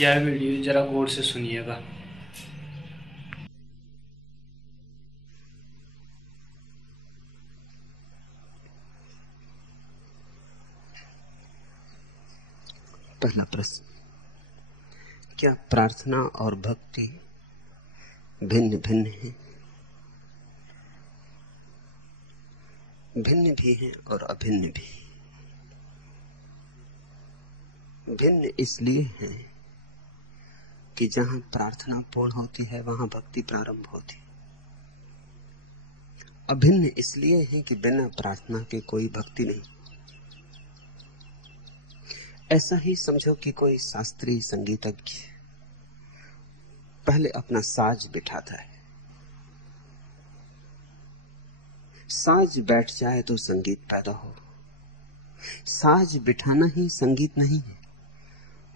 यह वीडियो जरा गौर से सुनिएगा। पहला प्रश्न, क्या प्रार्थना और भक्ति भिन्न भिन्न हैं? भिन्न भी हैं और अभिन्न भी। भिन्न इसलिए हैं कि जहां प्रार्थना पूर्ण होती है वहां भक्ति प्रारंभ होती है। अभिन्न इसलिए है कि बिना प्रार्थना के कोई भक्ति नहीं। ऐसा ही समझो कि कोई शास्त्रीय संगीतज्ञ पहले अपना साज बिठाता है। साज बैठ जाए तो संगीत पैदा हो। साज बिठाना ही संगीत नहीं है,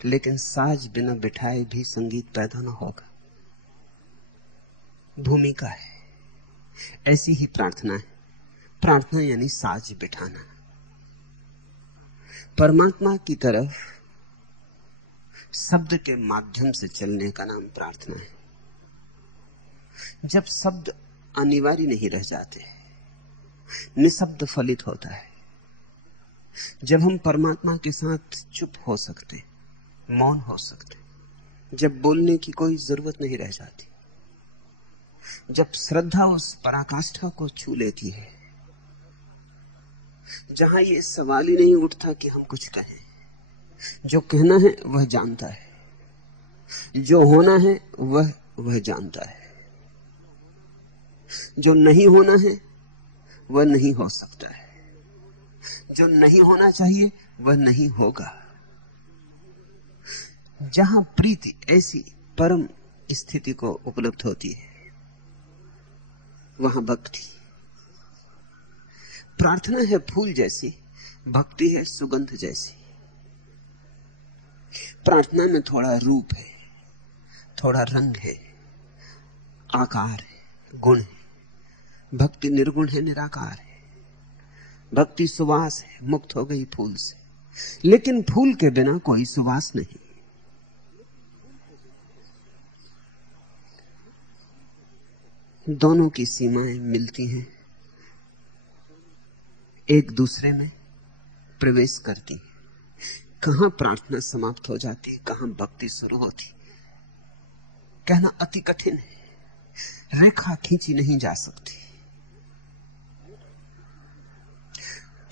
लेकिन साज बिना बिठाए भी संगीत पैदा न होगा। भूमिका है। ऐसी ही प्रार्थना है। प्रार्थना यानी साज बिठाना। परमात्मा की तरफ शब्द के माध्यम से चलने का नाम प्रार्थना है। जब शब्द अनिवार्य नहीं रह जाते, निशब्द फलित होता है। जब हम परमात्मा के साथ चुप हो सकते, मौन हो सकते, जब बोलने की कोई जरूरत नहीं रह जाती, जब श्रद्धा उस पराकाष्ठा को छू लेती है जहां ये सवाल ही नहीं उठता कि हम कुछ कहें। जो कहना है वह जानता है, जो होना है वह जानता है, जो नहीं होना है वह नहीं हो सकता है, जो नहीं होना चाहिए वह नहीं होगा। जहां प्रीति ऐसी परम स्थिति को उपलब्ध होती है वहां भक्ति। प्रार्थना है फूल जैसी, भक्ति है सुगंध जैसी। प्रार्थना में थोड़ा रूप है, थोड़ा रंग है, आकार है, गुण है। भक्ति निर्गुण है, निराकार है। भक्ति सुवास है, मुक्त हो गई फूल से। लेकिन फूल के बिना कोई सुवास नहीं। दोनों की सीमाएं मिलती हैं, एक दूसरे में प्रवेश करती हैं। कहां प्रार्थना समाप्त हो जाती है, कहां भक्ति शुरू होती, कहना अति कठिन है। रेखा खींची नहीं जा सकती।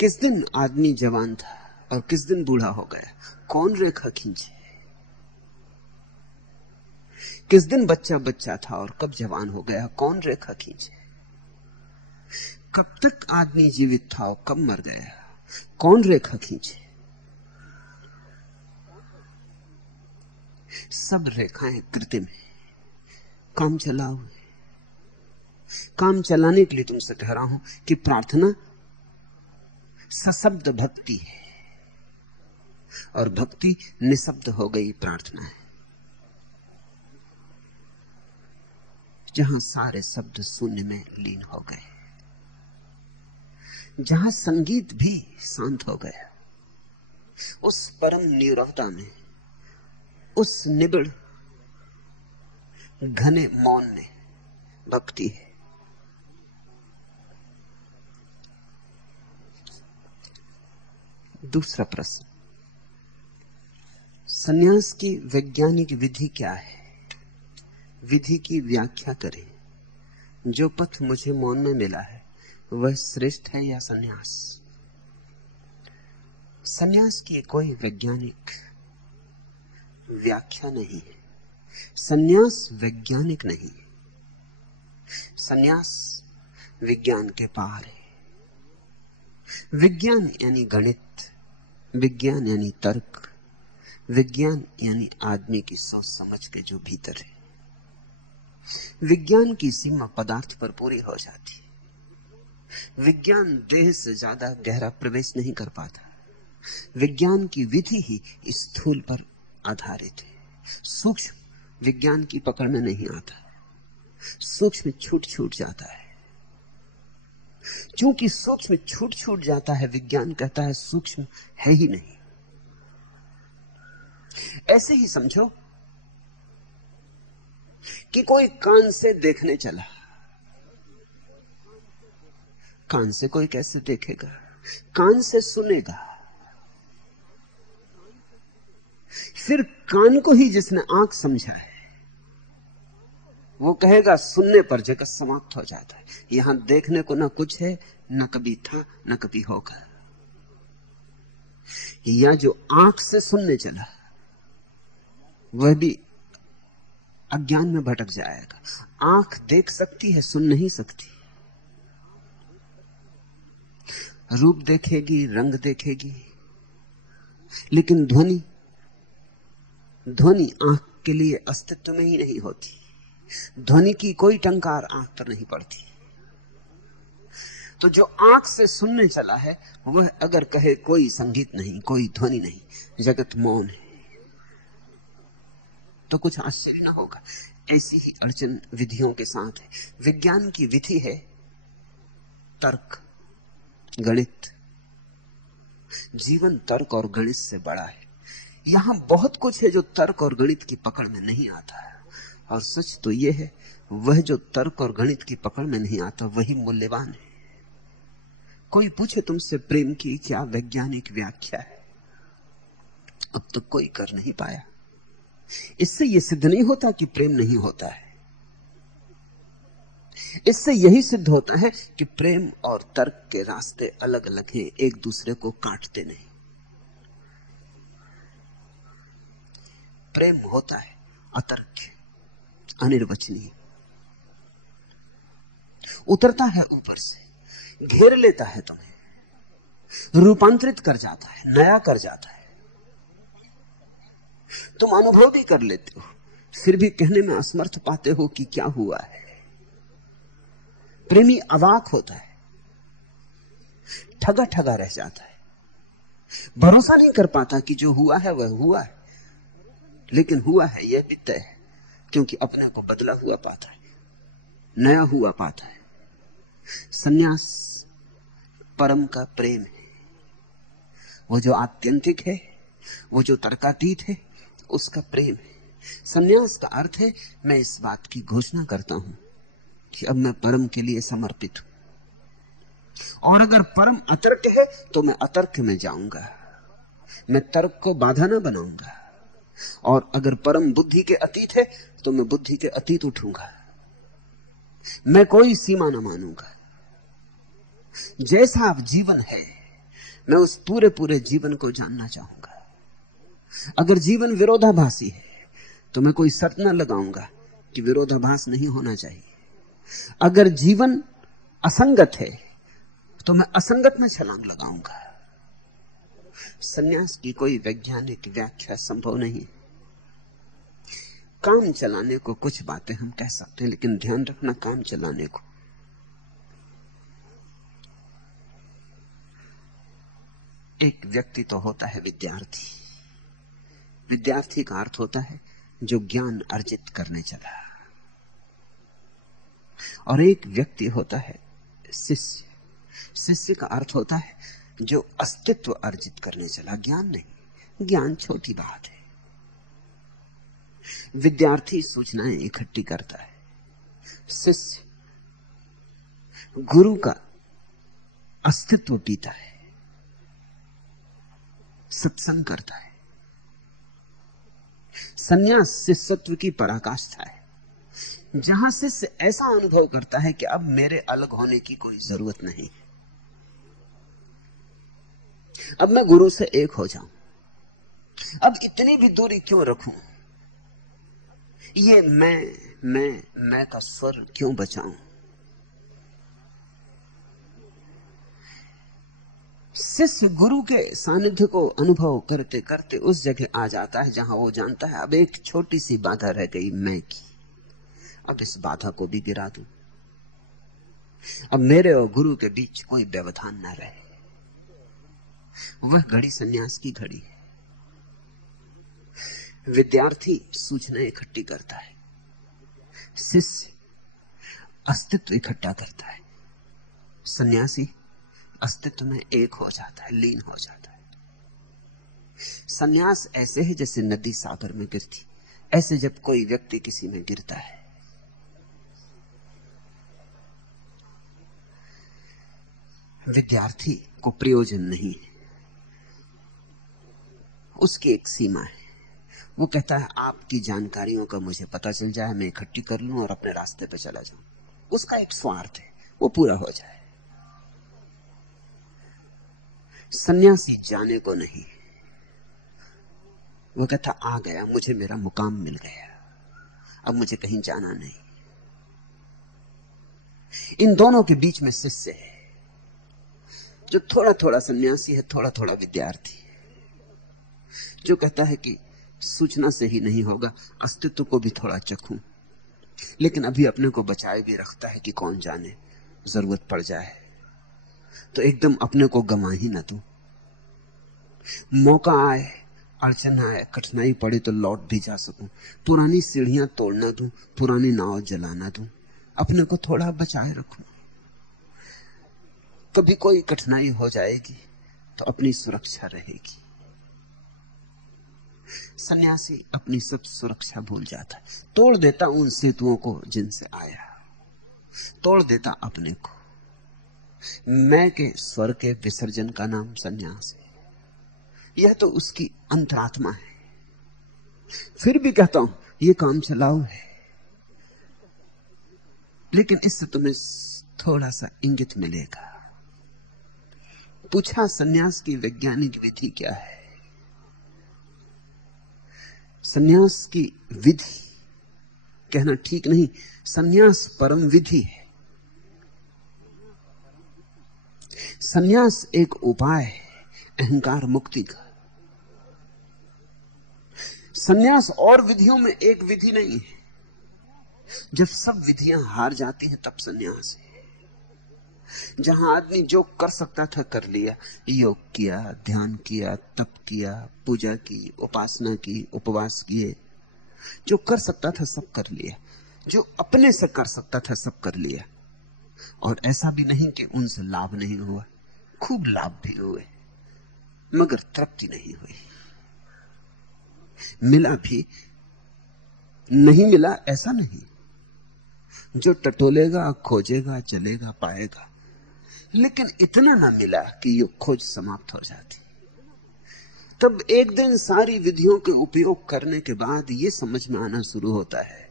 किस दिन आदमी जवान था और किस दिन बूढ़ा हो गया, कौन रेखा खींचे? किस दिन बच्चा बच्चा था और कब जवान हो गया, कौन रेखा खींचे? कब तक आदमी जीवित था और कब मर गया, कौन रेखा खींचे? सब रेखाएं कृत्रिम है, काम चलाओ। काम चलाने के लिए तुमसे कह रहा हूं कि प्रार्थना सशब्द भक्ति है और भक्ति निशब्द हो गई प्रार्थना है। जहां सारे शब्द शून्य में लीन हो गए, जहां संगीत भी शांत हो गया, उस परम नीरवता में, उस निबिड़ घने मौन में भक्ति है। दूसरा प्रश्न, सन्यास की वैज्ञानिक विधि क्या है? विधि की व्याख्या करें। जो पथ मुझे मौन में मिला है वह श्रेष्ठ है या सन्यास? सन्यास की कोई वैज्ञानिक व्याख्या नहीं है। सन्यास वैज्ञानिक नहीं है। सन्यास विज्ञान के पार है। विज्ञान यानी गणित, विज्ञान यानी तर्क, विज्ञान यानी आदमी की सोच समझ के जो भीतर है। विज्ञान की सीमा पदार्थ पर पूरी हो जाती है। विज्ञान देह से ज्यादा गहरा प्रवेश नहीं कर पाता। विज्ञान की विधि ही स्थूल पर आधारित है। सूक्ष्म विज्ञान की पकड़ में नहीं आता। सूक्ष्म छूट छूट जाता है। क्योंकि सूक्ष्म छूट छूट जाता है, विज्ञान कहता है सूक्ष्म है ही नहीं। ऐसे ही समझो कि कोई कान से देखने चला। कान से कोई कैसे देखेगा? कान से सुनेगा। फिर कान को ही जिसने आंख समझा है वो कहेगा सुनने पर जगत समाप्त हो जाता है। यहां देखने को ना कुछ है, न कभी था, न कभी होगा। या जो आंख से सुनने चला वह भी अज्ञान में भटक जाएगा। आंख देख सकती है, सुन नहीं सकती। रूप देखेगी, रंग देखेगी, लेकिन ध्वनि आंख के लिए अस्तित्व में ही नहीं होती। ध्वनि की कोई टंकार आंख पर नहीं पड़ती। तो जो आंख से सुनने चला है वह अगर कहे कोई संगीत नहीं, कोई ध्वनि नहीं, जगत मौन है, तो कुछ आश्चर्य ना होगा। ऐसी ही अड़चन विधियों के साथ है। विज्ञान की विधि है तर्क, गणित। जीवन तर्क और गणित से बड़ा है। यहां बहुत कुछ है जो तर्क और गणित की पकड़ में नहीं आता है। और सच तो यह है, वह जो तर्क और गणित की पकड़ में नहीं आता वही मूल्यवान है। कोई पूछे तुमसे प्रेम की क्या वैज्ञानिक व्याख्या है, अब तक कोई कर नहीं पाया। इससे यह सिद्ध नहीं होता कि प्रेम नहीं होता है। इससे यही सिद्ध होता है कि प्रेम और तर्क के रास्ते अलग अलग हैं, एक दूसरे को काटते नहीं। प्रेम होता है अतर्क, अनिर्वचनीय, उतरता है ऊपर से, घेर लेता है तुम्हें, रूपांतरित कर जाता है, नया कर जाता है। तुम अनुभव भी कर लेते हो, फिर भी कहने में असमर्थ पाते हो कि क्या हुआ है। प्रेमी अवाक होता है, ठगा ठगा रह जाता है, भरोसा नहीं कर पाता कि जो हुआ है वह हुआ है। लेकिन हुआ है यह भी तय है, क्योंकि अपने को बदला हुआ पाता है, नया हुआ पाता है। सन्यास परम का प्रेम है, वो जो आत्यंतिक है, वो जो तर्कातीत है, उसका प्रेम है। सन्यास का अर्थ है मैं इस बात की घोषणा करता हूं कि अब मैं परम के लिए समर्पित हूं। और अगर परम अतर्क है तो मैं अतर्क में जाऊंगा, मैं तर्क को बाधा ना बनाऊंगा। और अगर परम बुद्धि के अतीत है तो मैं बुद्धि के अतीत उठूंगा, मैं कोई सीमा ना मानूंगा। जैसा अब जीवन है मैं उस पूरे पूरे जीवन को जानना चाहूंगा। अगर जीवन विरोधाभासी है तो मैं कोई शर्त ना लगाऊंगा कि विरोधाभास नहीं होना चाहिए। अगर जीवन असंगत है तो मैं असंगत में छलांग लगाऊंगा। सन्यास की कोई वैज्ञानिक व्याख्या संभव नहीं। काम चलाने को कुछ बातें हम कह सकते हैं, लेकिन ध्यान रखना, काम चलाने को एक व्यक्ति तो होता है विद्यार्थी। विद्यार्थी का अर्थ होता है जो ज्ञान अर्जित करने चला। और एक व्यक्ति होता है शिष्य। शिष्य का अर्थ होता है जो अस्तित्व अर्जित करने चला, ज्ञान नहीं। ज्ञान छोटी बात है। विद्यार्थी सूचनाएं इकट्ठी करता है, शिष्य गुरु का अस्तित्व पीता है, सत्संग करता है। सन्यास शिष्यत्व की पराकाष्ठा है, जहां शिष्य ऐसा अनुभव करता है कि अब मेरे अलग होने की कोई जरूरत नहीं, अब मैं गुरु से एक हो जाऊं, अब इतनी भी दूरी क्यों रखूं, ये मैं का स्वर क्यों बचाऊं। शिष्य गुरु के सानिध्य को अनुभव करते करते उस जगह आ जाता है जहां वो जानता है अब एक छोटी सी बाधा रह गई, मैं की। अब इस बाधा को भी गिरा दूं, अब मेरे और गुरु के बीच कोई व्यवधान न रहे। वह घड़ी सन्यास की घड़ी है। विद्यार्थी सूचनाएं इकट्ठी करता है, शिष्य अस्तित्व इकट्ठा करता है, सन्यासी अस्तित्व में एक हो जाता है, लीन हो जाता है। सन्यास ऐसे है जैसे नदी सागर में गिरती। ऐसे जब कोई व्यक्ति किसी में गिरता है विद्यार्थी को प्रयोजन नहीं है, उसकी एक सीमा है। वो कहता है आपकी जानकारियों का मुझे पता चल जाए, मैं इकट्ठी कर लूं और अपने रास्ते पे चला जाऊं। उसका एक स्वार्थ है, वो पूरा हो जाए। सन्यासी जाने को नहीं, वो कहता आ गया, मुझे मेरा मुकाम मिल गया, अब मुझे कहीं जाना नहीं। इन दोनों के बीच में शिष्य है, जो थोड़ा थोड़ा सन्यासी है, थोड़ा थोड़ा विद्यार्थी, जो कहता है कि सूचना से ही नहीं होगा, अस्तित्व को भी थोड़ा चखूं, लेकिन अभी अपने को बचाए भी रखता है कि कौन जाने जरूरत पड़ जाए तो एकदम अपने को गंवा ही ना दूं। मौका आए, अड़चन आए, कठिनाई पड़े तो लौट भी जा सकूं, पुरानी सीढ़ियां तोड़ना दूं, पुरानी नाव जलाना दूं, अपने को थोड़ा बचाए रखूं। कभी कोई कठिनाई हो जाएगी तो अपनी सुरक्षा रहेगी। सन्यासी अपनी सब सुरक्षा भूल जाता है, तोड़ देता उन सेतुओं को जिनसे आया, तोड़ देता अपने को। मैं के स्वर के विसर्जन का नाम सन्यास है। यह तो उसकी अंतरात्मा है। फिर भी कहता हूं यह काम चलाऊ है, लेकिन इससे तुम्हें थोड़ा सा इंगित मिलेगा। पूछा सन्यास की वैज्ञानिक विधि क्या है? सन्यास की विधि कहना ठीक नहीं, सन्यास परम विधि है। सन्यास एक उपाय है अहंकार मुक्ति का। सन्यास और विधियों में एक विधि नहीं है। जब सब विधियां हार जाती हैं तब सन्यास है। जहां आदमी जो कर सकता था कर लिया, योग किया, ध्यान किया, तप किया, पूजा की, उपासना की, उपवास किए, जो कर सकता था सब कर लिया, जो अपने से कर सकता था सब कर लिया। और ऐसा भी नहीं कि उनसे लाभ नहीं हुआ, खूब लाभ भी हुए, मगर तृप्ति नहीं हुई। मिला भी नहीं मिला ऐसा नहीं, जो टटोलेगा, खोजेगा, चलेगा, पाएगा, लेकिन इतना ना मिला कि ये खोज समाप्त हो जाती। तब एक दिन सारी विधियों के उपयोग करने के बाद ये समझ में आना शुरू होता है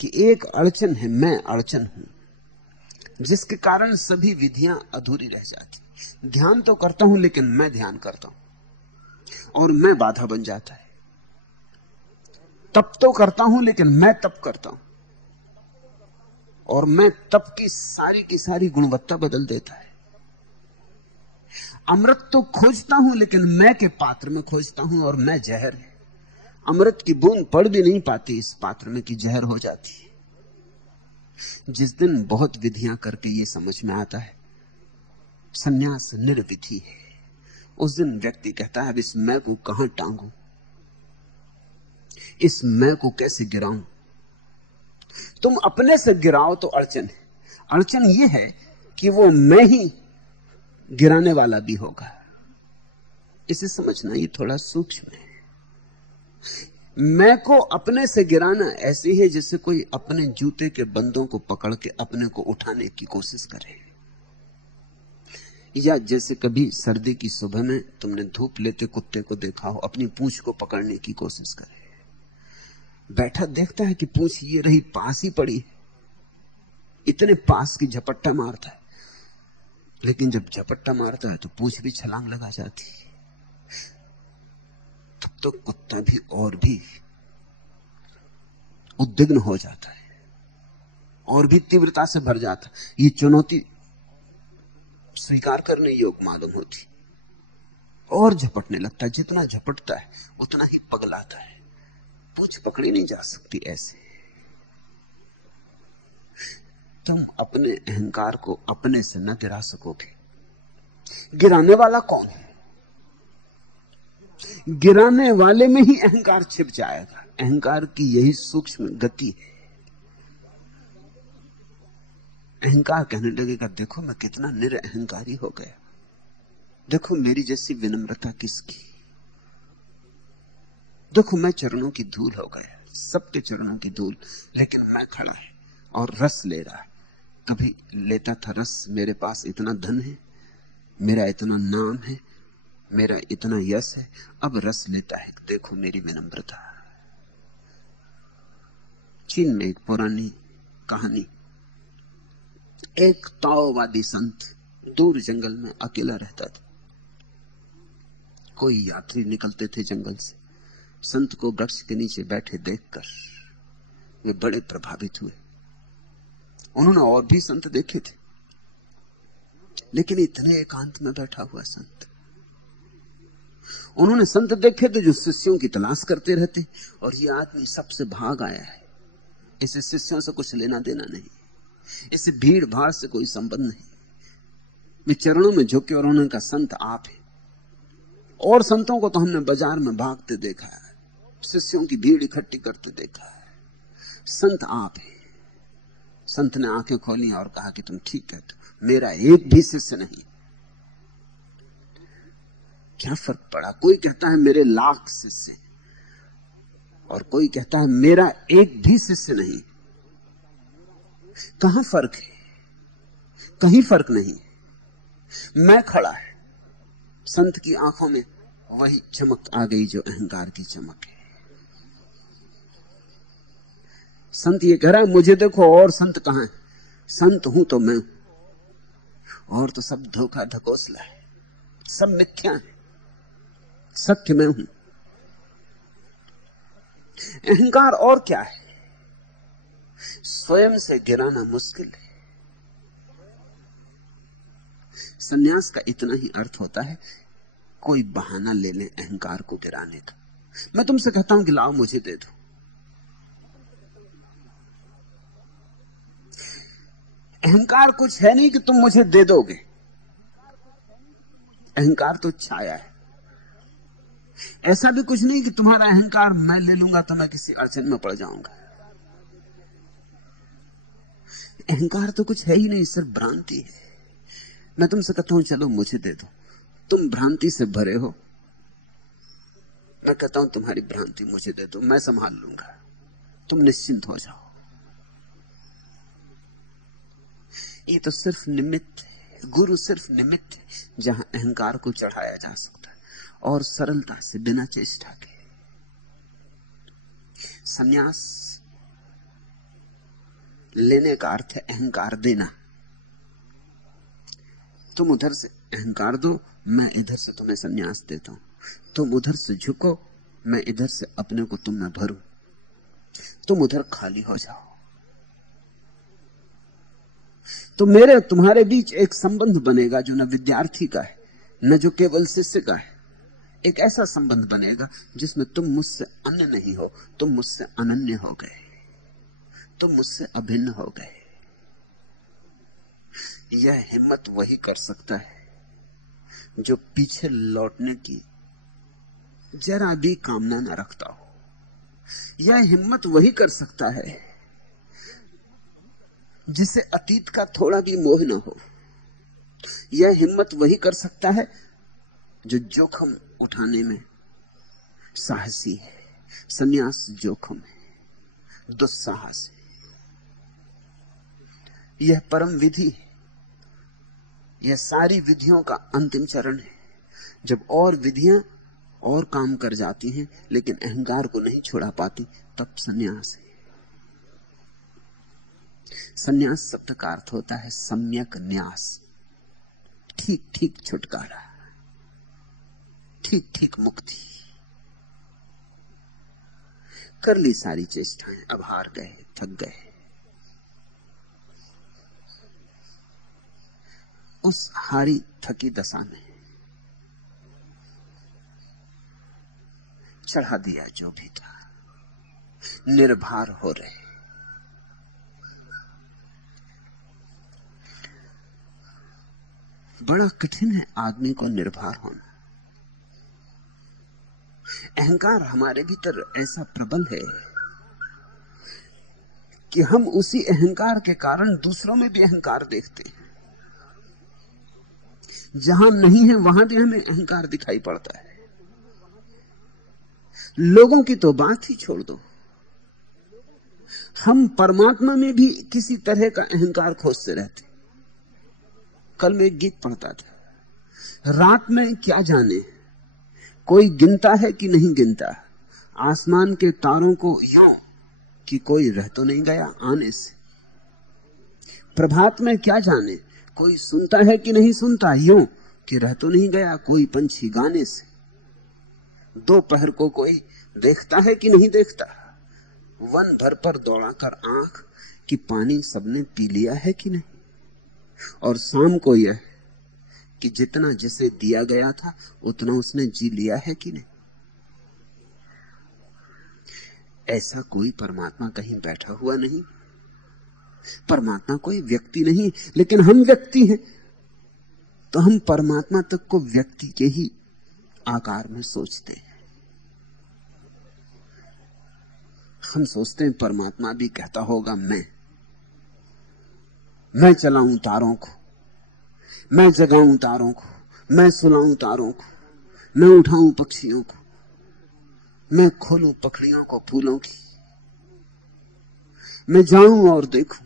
कि एक अड़चन है, मैं अड़चन हूं, जिसके कारण सभी विधियां अधूरी रह जाती। ध्यान तो करता हूं लेकिन मैं ध्यान करता हूं और मैं बाधा बन जाता है। तप तो करता हूं लेकिन मैं तप करता हूं और मैं तप की सारी गुणवत्ता बदल देता है। अमृत तो खोजता हूं लेकिन मैं के पात्र में खोजता हूं और मैं जहर है। अमृत की बूंद पड़ भी नहीं पाती इस पात्र में कि जहर हो जाती है। जिस दिन बहुत विधियां करके ये समझ में आता है सन्यास निर्विधि है, उस दिन व्यक्ति कहता है अब इस मैं को कहां टांगू, इस मैं को कैसे गिराऊं। तुम अपने से गिराओ तो अड़चन है। अड़चन ये है कि वो मैं ही गिराने वाला भी होगा। इसे समझना ये थोड़ा सूक्ष्म है। मैं को अपने से गिराना ऐसे है जैसे कोई अपने जूते के बंदों को पकड़ के अपने को उठाने की कोशिश करे, या जैसे कभी सर्दी की सुबह में तुमने धूप लेते कुत्ते को देखा हो अपनी पूंछ को पकड़ने की कोशिश करे। बैठा देखता है कि पूंछ ये रही पास ही पड़ी, इतने पास की झपट्टा मारता है, लेकिन जब झपट्टा मारता है तो पूंछ भी छलांग लगा जाती है। तब तो कुत्ता भी और भी उद्विग्न हो जाता है और भी तीव्रता से भर जाता। ये चुनौती स्वीकार करने योग्य मालूम होती और झपटने लगता है। जितना झपटता है उतना ही पगलाता है। पूंछ पकड़ी नहीं जा सकती ऐसे। तुम अपने अहंकार को अपने से न गिरा सकोगे। गिराने वाला कौन है? गिराने वाले में ही अहंकार छिप जाएगा। अहंकार की यही सूक्ष्म गति है। अहंकार कहने लगेगा देखो मैं कितना निरअहंकारी हो गया, देखो मेरी जैसी विनम्रता किसकी, देखो मैं चरणों की धूल हो गया, सबके चरणों की धूल, लेकिन मैं खड़ा है और रस ले रहा है। कभी लेता था रस, मेरे पास इतना धन है, मेरा इतना नाम है, मेरा इतना यश है, अब रस लेता है, देखो मेरी विनम्रता। चीन में एक पुरानी कहानी, एक ताओवादी संत दूर जंगल में अकेला रहता था। कोई यात्री निकलते थे जंगल से, संत को वृक्ष के नीचे बैठे देखकर वे बड़े प्रभावित हुए। उन्होंने और भी संत देखे थे, लेकिन इतने एकांत में बैठा हुआ संत। उन्होंने संत देखे थे जो शिष्यों की तलाश करते रहते, और ये आदमी सबसे भाग आया है। इसे शिष्यों से कुछ लेना देना नहीं, इसे भीड़ भाड़ से कोई संबंध नहीं। वे चरणों में झुके और उन्होंने कहा, संत आप है। और संतों को तो हमने बाजार में भागते देखा है, शिष्यों की भीड़ इकट्ठी करते देखा है, संत आप है। संत ने आंखें खोली और कहा कि तुम ठीक कहते हो, मेरा एक भी शिष्य नहीं। क्या फर्क पड़ा? कोई कहता है मेरे लाख शिष्य, और कोई कहता है मेरा एक भी शिष्य नहीं। कहां फर्क है? कहीं फर्क नहीं। मैं खड़ा है, संत की आंखों में वही चमक आ गई जो अहंकार की चमक है। संत ये कह रहा है मुझे देखो, और संत कहां है? संत हूं तो मैं हूं, और तो सब धोखा ढकोसला है, सब मिथ्या है, सत्य मैं हूं। अहंकार और क्या है? स्वयं से गिराना मुश्किल है। सन्यास का इतना ही अर्थ होता है, कोई बहाना ले ले अहंकार को गिराने का। मैं तुमसे कहता हूं कि लाओ मुझे दे दो, अहंकार कुछ है नहीं कि तुम मुझे दे दोगे। अहंकार तो छाया है। ऐसा भी कुछ नहीं कि तुम्हारा अहंकार मैं ले लूंगा तो मैं किसी अड़चन में पड़ जाऊंगा। अहंकार तो कुछ है ही नहीं, सिर्फ भ्रांति है। मैं तुमसे कहता हूं चलो मुझे दे दो, तुम भ्रांति से भरे हो। मैं कहता हूं तुम्हारी भ्रांति मुझे दे दो, मैं संभाल लूंगा, तुम निश्चिंत हो जाओ। ये तो सिर्फ निमित्त है, गुरु सिर्फ निमित्त है जहां अहंकार को चढ़ाया जा सकता है, और सरलता से, बिना चेष्टा के। संन्यास लेने का अर्थ है अहंकार देना। तुम उधर से अहंकार दो, मैं इधर से तुम्हें संन्यास देता हूं। तुम उधर से झुको, मैं इधर से अपने को तुम में भरूं। तुम उधर खाली हो जाओ, तो मेरे तुम्हारे बीच एक संबंध बनेगा जो न विद्यार्थी का है, न जो केवल शिष्य का है। एक ऐसा संबंध बनेगा जिसमें तुम मुझसे अन्य नहीं हो, तुम मुझसे अनन्य हो गए, तुम मुझसे अभिन्न हो गए। यह हिम्मत वही कर सकता है जो पीछे लौटने की जरा भी कामना न रखता हो। यह हिम्मत वही कर सकता है जिसे अतीत का थोड़ा भी मोह न हो। यह हिम्मत वही कर सकता है जो जोखिम उठाने में साहसी है। संन्यास जोखिम है, दुस्साहस है। यह परम विधि है, यह सारी विधियों का अंतिम चरण है। जब और विधियां और काम कर जाती हैं लेकिन अहंकार को नहीं छुड़ा पाती, तब संन्यास है। संन्यास शब्द का अर्थ होता है सम्यक न्यास, ठीक ठीक छुटकारा, ठीक ठीक मुक्ति। कर ली सारी चेष्टाएं, अब हार गए, थक गए। उस हारी थकी दशा में चढ़ा दिया जो भी था, निर्भर हो रहे। बड़ा कठिन है आदमी को निर्भर होना। अहंकार हमारे भीतर ऐसा प्रबल है कि हम उसी अहंकार के कारण दूसरों में भी अहंकार देखते हैं। जहां नहीं है वहां भी हमें अहंकार दिखाई पड़ता है। लोगों की तो बात ही छोड़ दो, हम परमात्मा में भी किसी तरह का अहंकार खोजते रहते। कल मैं एक गीत पढ़ता था, रात में क्या जाने, कोई गिनता है कि नहीं गिनता आसमान के तारों को यूं कि कोई रह तो नहीं गया आने से। प्रभात में क्या जाने, कोई सुनता है कि नहीं सुनता यूं कि रह तो नहीं गया कोई पंछी गाने से। दोपहर को कोई देखता है कि नहीं देखता, वन भर पर दौड़ाकर आंख कि पानी सबने पी लिया है कि नहीं। और शाम को यह कि जितना जिसे दिया गया था उतना उसने जी लिया है कि नहीं। ऐसा कोई परमात्मा कहीं बैठा हुआ नहीं। परमात्मा कोई व्यक्ति नहीं, लेकिन हम व्यक्ति हैं, तो हम परमात्मा तक को व्यक्ति के ही आकार में सोचते हैं। हम सोचते हैं परमात्मा भी कहता होगा मैं चलाऊं तारों को, मैं जगाऊं तारों को, मैं सुलाऊं तारों को, मैं उठाऊं पक्षियों को, मैं खोलूं पखड़ियों को फूलों की, मैं जाऊं और देखूं,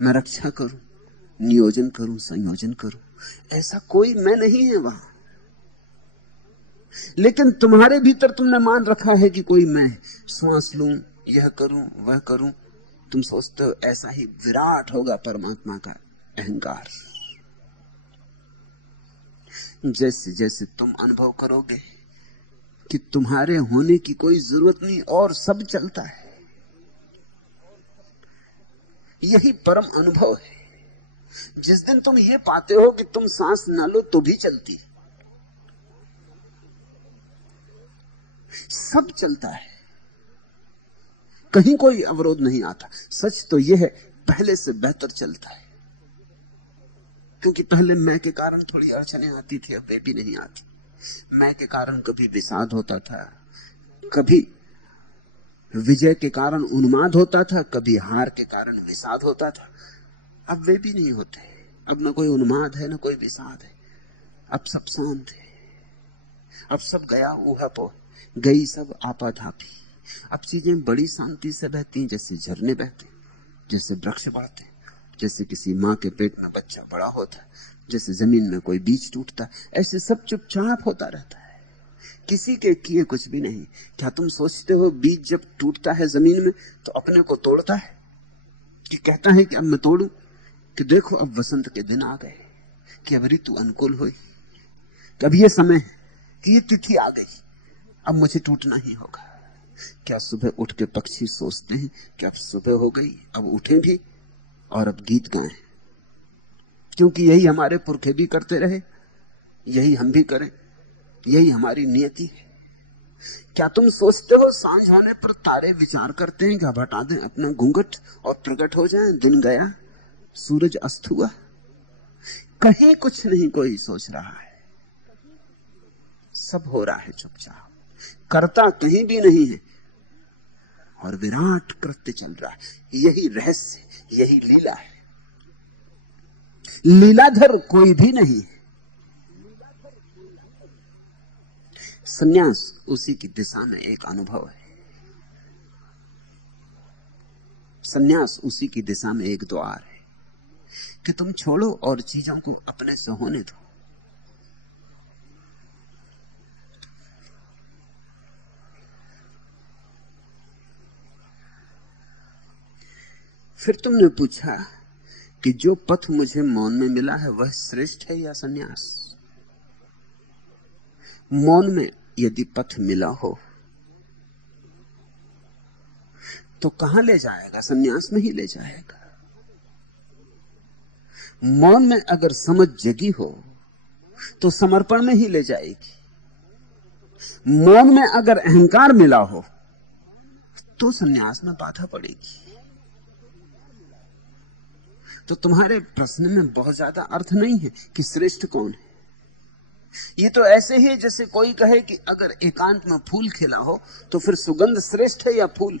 मैं रक्षा करूं, नियोजन करूं, संयोजन करूं। ऐसा कोई मैं नहीं है वहां। लेकिन तुम्हारे भीतर तुमने मान रखा है कि कोई मैं, श्वास लूं, यह करूं, वह करूं। तुम सोचते हो ऐसा ही विराट होगा परमात्मा का अहंकार। जैसे जैसे तुम अनुभव करोगे कि तुम्हारे होने की कोई जरूरत नहीं और सब चलता है, यही परम अनुभव है। जिस दिन तुम ये पाते हो कि तुम सांस ना लो तो भी चलती, सब चलता है, कहीं कोई अवरोध नहीं आता। सच तो यह है पहले से बेहतर चलता है, क्योंकि पहले मैं के कारण थोड़ी अड़चनें आती थी, अब वे भी नहीं आती। मैं के कारण कभी विषाद होता था, कभी विजय के कारण उन्माद होता था, कभी हार के कारण विषाद होता था। अब वे भी नहीं होते। अब न कोई उन्माद है, न कोई विषाद है। अब सब शांत है। अब सब गया ऊहापोह, गई सब आपाधापी। अब चीजें बड़ी शांति से बहती, जैसे झरने बहते, जैसे वृक्ष बढ़ते, जैसे किसी माँ के पेट में बच्चा बड़ा होता, जैसे जमीन में कोई बीज टूटता। ऐसे सब चुपचाप होता रहता है, किसी के किए कुछ भी नहीं। क्या तुम सोचते हो बीज जब टूटता है जमीन में तो अपने को तोड़ता है, कि कहता है कि अब मैं तोड़ूं, कि देखो अब वसंत के दिन आ गए, कि अब ऋतु अनुकूल हुई, कि अब ये समय है, कि ये तिथि आ गई, अब मुझे टूटना ही होगा। क्या सुबह उठ के पक्षी सोचते हैं कि अब सुबह हो गई, अब उठें भी और अब गीत गाएं, क्योंकि यही हमारे पुरखे भी करते रहे, यही हम भी करें, यही हमारी नियति है। क्या तुम सोचते हो सांझ होने पर तारे विचार करते हैं कि अब हटा दें अपना घूंघट और प्रकट हो जाएं, दिन गया, सूरज अस्त हुआ? कहीं कुछ नहीं कोई सोच रहा है, सब हो रहा है चुपचाप, करता कहीं भी नहीं है और विराट कृत्य चल रहा है। यही रहस्य, यही लीला है। लीलाधर कोई भी नहीं है। संन्यास उसी की दिशा में एक अनुभव है। संन्यास उसी की दिशा में एक द्वार है कि तुम छोड़ो और चीजों को अपने से होने दो। फिर तुमने पूछा कि जो पथ मुझे मौन में मिला है वह श्रेष्ठ है या संन्यास? मौन में यदि पथ मिला हो तो कहां ले जाएगा? संन्यास में ही ले जाएगा। मौन में अगर समझ जगी हो तो समर्पण में ही ले जाएगी। मौन में अगर अहंकार मिला हो तो संन्यास में बाधा पड़ेगी। तो तुम्हारे प्रश्न में बहुत ज्यादा अर्थ नहीं है कि श्रेष्ठ कौन है। ये तो ऐसे ही जैसे कोई कहे कि अगर एकांत में फूल खिला हो तो फिर सुगंध श्रेष्ठ है या फूल?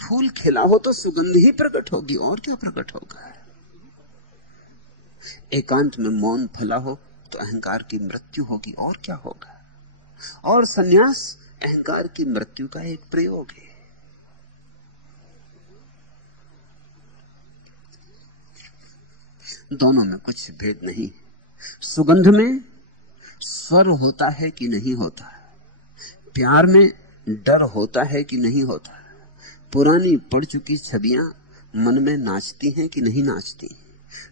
फूल खिला हो तो सुगंध ही प्रकट होगी, और क्या प्रकट होगा। एकांत में मौन फला हो तो अहंकार की मृत्यु होगी, और क्या होगा। और संन्यास अहंकार की मृत्यु का एक प्रयोग है। दोनों में कुछ भेद नहीं। सुगंध में स्वर होता है कि नहीं होता, प्यार में डर होता है कि नहीं होता, पुरानी पड़ चुकी छवियां मन में नाचती हैं कि नहीं नाचती,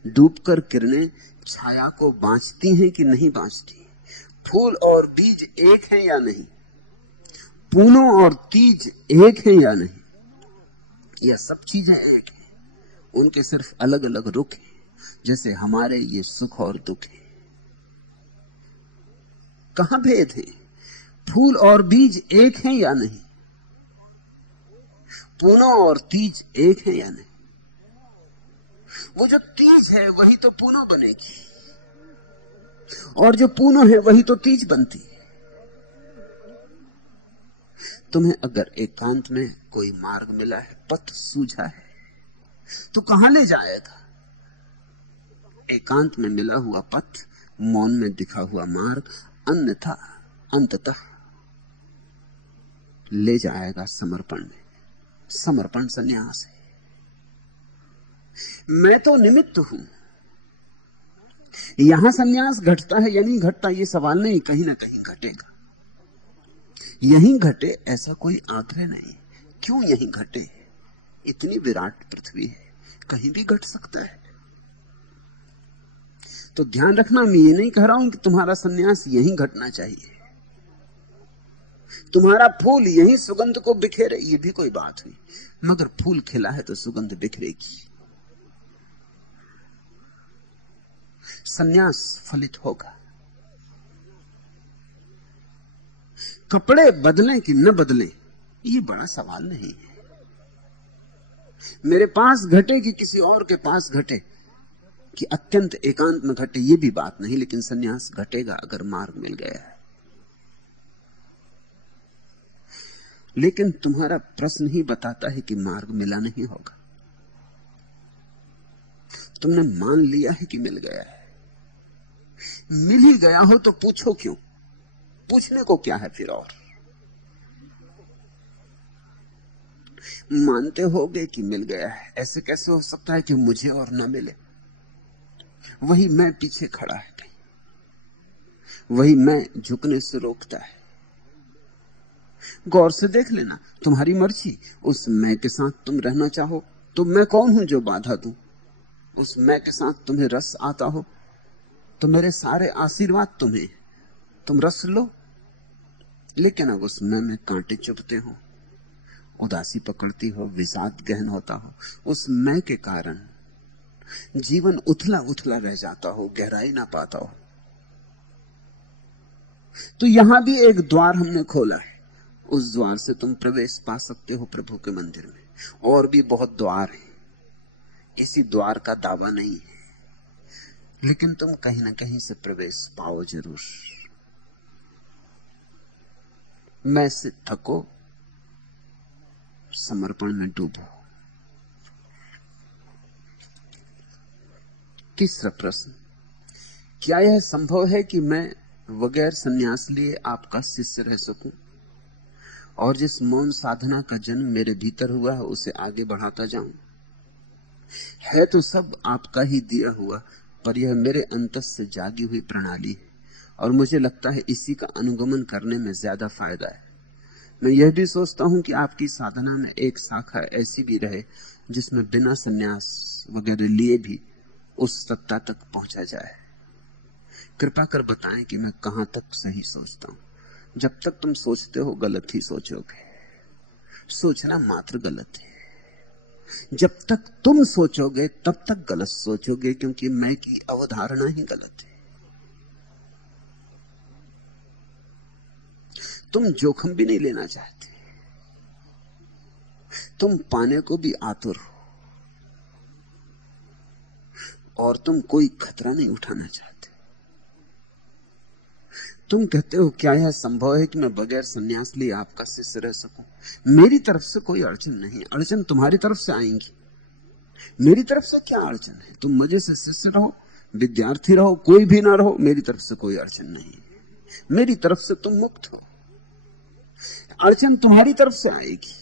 डूबकर किरणें छाया को बांचती हैं कि नहीं बांचती, फूल और बीज एक हैं या नहीं, पूनों और तीज एक हैं या नहीं, यह सब चीजें एक हैं, उनके सिर्फ अलग अलग रुख हैं, जैसे हमारे ये सुख और दुख है। कहां भेद है? फूल और बीज एक हैं या नहीं, पूनों और तीज एक हैं या नहीं। वो जो तीज है वही तो पूनों बनेगी, और जो पूनों है वही तो तीज बनती है। तुम्हें अगर एकांत में कोई मार्ग मिला है, पथ सूझा है, तो कहां ले जाएगा? एकांत में मिला हुआ पथ, मौन में दिखा हुआ मार्ग, अन्यथा अंततः ले जाएगा समर्पण में। समर्पण संन्यास है। मैं तो निमित्त हूं। यहां संन्यास घटता है या नहीं घटता, यह सवाल नहीं, कहीं ना कहीं घटेगा। यहीं घटे ऐसा कोई आग्रह नहीं। क्यों यहीं घटे? इतनी विराट पृथ्वी है, कहीं भी घट सकता है। तो ध्यान रखना, मैं ये नहीं कह रहा हूं कि तुम्हारा सन्यास यहीं घटना चाहिए, तुम्हारा फूल यहीं सुगंध को बिखेरे, ये भी कोई बात हुई। मगर फूल खिला है तो सुगंध बिखरेगी। सन्यास फलित होगा। कपड़े बदलें कि न बदलें, ये बड़ा सवाल नहीं है। मेरे पास घटे कि किसी और के पास घटे, कि अत्यंत एकांत में घटे, ये भी बात नहीं। लेकिन सन्यास घटेगा अगर मार्ग मिल गया है। लेकिन तुम्हारा प्रश्न ही बताता है कि मार्ग मिला नहीं होगा। तुमने मान लिया है कि मिल गया है। मिल ही गया हो तो पूछो क्यों? पूछने को क्या है फिर? और मानते होगे कि मिल गया है। ऐसे कैसे हो सकता है कि मुझे और न मिले? वही मैं पीछे खड़ा है, वही मैं झुकने से रोकता है। गौर से देख लेना, तुम्हारी मर्जी। उस मैं के साथ तुम रहना चाहो तो मैं कौन हूं जो बाधा दूं? उस मैं के साथ तुम्हें रस आता हो तो मेरे सारे आशीर्वाद तुम्हें, तुम रस लो। लेकिन अगर उस मैं में कांटे चुभते हो, उदासी पकड़ती हो, विषाद गहन होता हो, उस मैं के कारण जीवन उथला उथला रह जाता हो, गहराई ना पाता हो, तो यहां भी एक द्वार हमने खोला है। उस द्वार से तुम प्रवेश पा सकते हो प्रभु के मंदिर में। और भी बहुत द्वार हैं, किसी द्वार का दावा नहीं है, लेकिन तुम कहीं ना कहीं से प्रवेश पाओ जरूर। मैं से थको, समर्पण में डूबो। तीसरा प्रश्न, क्या यह संभव है कि मैं बगैर संन्यास लिए आपका शिष्य रह सकूं और जिस मौन साधना का जन्म मेरे भीतर हुआ है उसे आगे बढ़ाता जाऊं? है तो सब आपका ही दिया हुआ, पर यह मेरे अंतस से जागी हुई प्रणाली है और मुझे लगता है इसी का अनुगमन करने में ज्यादा फायदा है। मैं यह भी सोचता हूं कि आपकी साधना में एक शाखा ऐसी भी रहे जिसमें बिना संन्यास वगैरह लिए भी उस सत्ता तक पहुंचा जाए। कृपा कर बताएं कि मैं कहां तक सही सोचता हूं। जब तक तुम सोचते हो गलत ही सोचोगे। सोचना मात्र गलत है। जब तक तुम सोचोगे तब तक गलत सोचोगे, क्योंकि मैं की अवधारणा ही गलत है। तुम जोखिम भी नहीं लेना चाहते, तुम पाने को भी आतुर हो, और तुम कोई खतरा नहीं उठाना चाहते। तुम कहते हो क्या यह संभव है कि मैं बगैर संन्यास लिए आपका शिष्य रह सकूं? मेरी तरफ से कोई अड़चन नहीं। अड़चन तुम्हारी तरफ से आएंगी, मेरी तरफ से क्या अड़चन है? तुम मजे से शिष्य रहो, विद्यार्थी रहो, कोई भी ना रहो, मेरी तरफ से कोई अड़चन नहीं। मेरी तरफ से तुम मुक्त हो। अड़चन तुम्हारी तरफ से आएगी।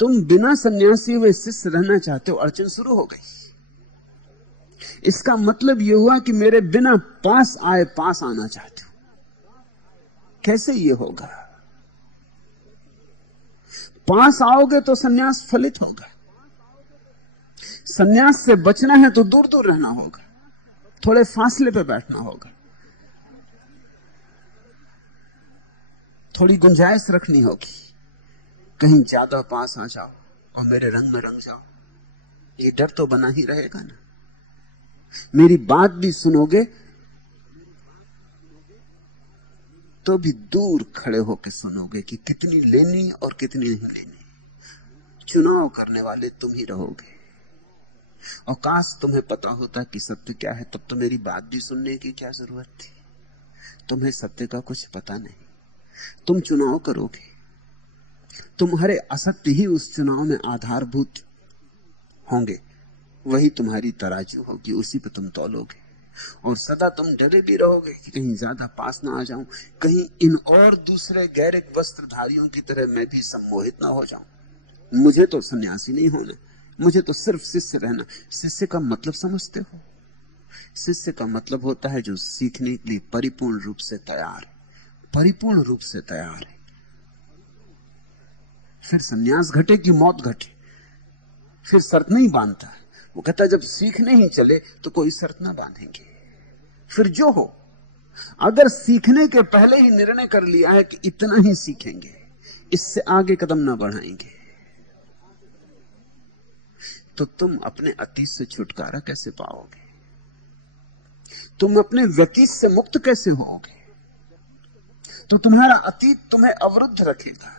तुम बिना सन्यासी हुए शिष्य रहना चाहते हो, अड़चन शुरू हो गई। इसका मतलब यह हुआ कि मेरे बिना पास आए पास आना चाहते हो। कैसे ये होगा? पास आओगे तो सन्यास फलित होगा। सन्यास से बचना है तो दूर दूर रहना होगा, थोड़े फासले पे बैठना होगा, थोड़ी गुंजाइश रखनी होगी, कहीं ज्यादा पास आ जाओ और मेरे रंग में रंग जाओ। ये डर तो बना ही रहेगा ना। मेरी बात भी सुनोगे तो भी दूर खड़े होकर सुनोगे कि कितनी लेनी और कितनी नहीं लेनी। चुनाव करने वाले तुम ही रहोगे। और काश तुम्हें पता होता कि सत्य क्या है, तब तो मेरी बात भी सुनने की क्या जरूरत थी। तुम्हें सत्य का कुछ पता नहीं, तुम चुनाव करोगे, तुम्हारे असत्य ही उस चुनाव में आधारभूत होंगे, वही तुम्हारी तराजू होगी, उसी पे तुम तौलोगे। और सदा तुम डरे भी रहोगे कि कहीं ज्यादा पास ना आ जाऊं, कहीं इन और दूसरे गैरिक वस्त्रधारियों की तरह मैं भी सम्मोहित ना हो जाऊं। मुझे तो सन्यासी नहीं होना, मुझे तो सिर्फ शिष्य रहना। शिष्य का मतलब समझते हो? शिष्य का मतलब होता है जो सीखने के लिए परिपूर्ण रूप से तैयार है, परिपूर्ण रूप से तैयार है। फिर सन्यास घटे कि मौत घटे, फिर शर्त नहीं बांधता। वो कहता जब सीखने ही चले तो कोई शर्त ना बांधेंगे, फिर जो हो। अगर सीखने के पहले ही निर्णय कर लिया है कि इतना ही सीखेंगे, इससे आगे कदम ना बढ़ाएंगे, तो तुम अपने अतीत से छुटकारा कैसे पाओगे? तुम अपने व्यतीत से मुक्त कैसे होगे? तो तुम्हारा अतीत तुम्हें अवरुद्ध रखेगा।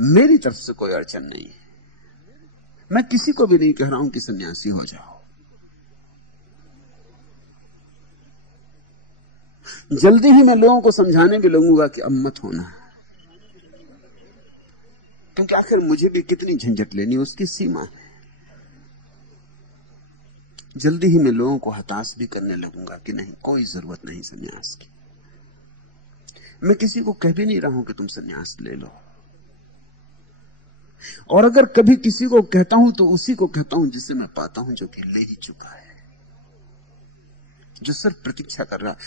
मेरी तरफ से कोई अड़चन नहीं है। मैं किसी को भी नहीं कह रहा हूं कि सन्यासी हो जाओ। जल्दी ही मैं लोगों को समझाने भी लगूंगा कि अब मत होना, क्योंकि आखिर मुझे भी कितनी झंझट लेनी, उसकी सीमा है। जल्दी ही मैं लोगों को हताश भी करने लगूंगा कि नहीं, कोई जरूरत नहीं सन्यास की। मैं किसी को कह भी नहीं रहा हूं कि तुम सन्यास ले लो, और अगर कभी किसी को कहता हूं तो उसी को कहता हूं जिसे मैं पाता हूं जो कि ले ही चुका है, जो सिर्फ प्रतीक्षा कर रहा है।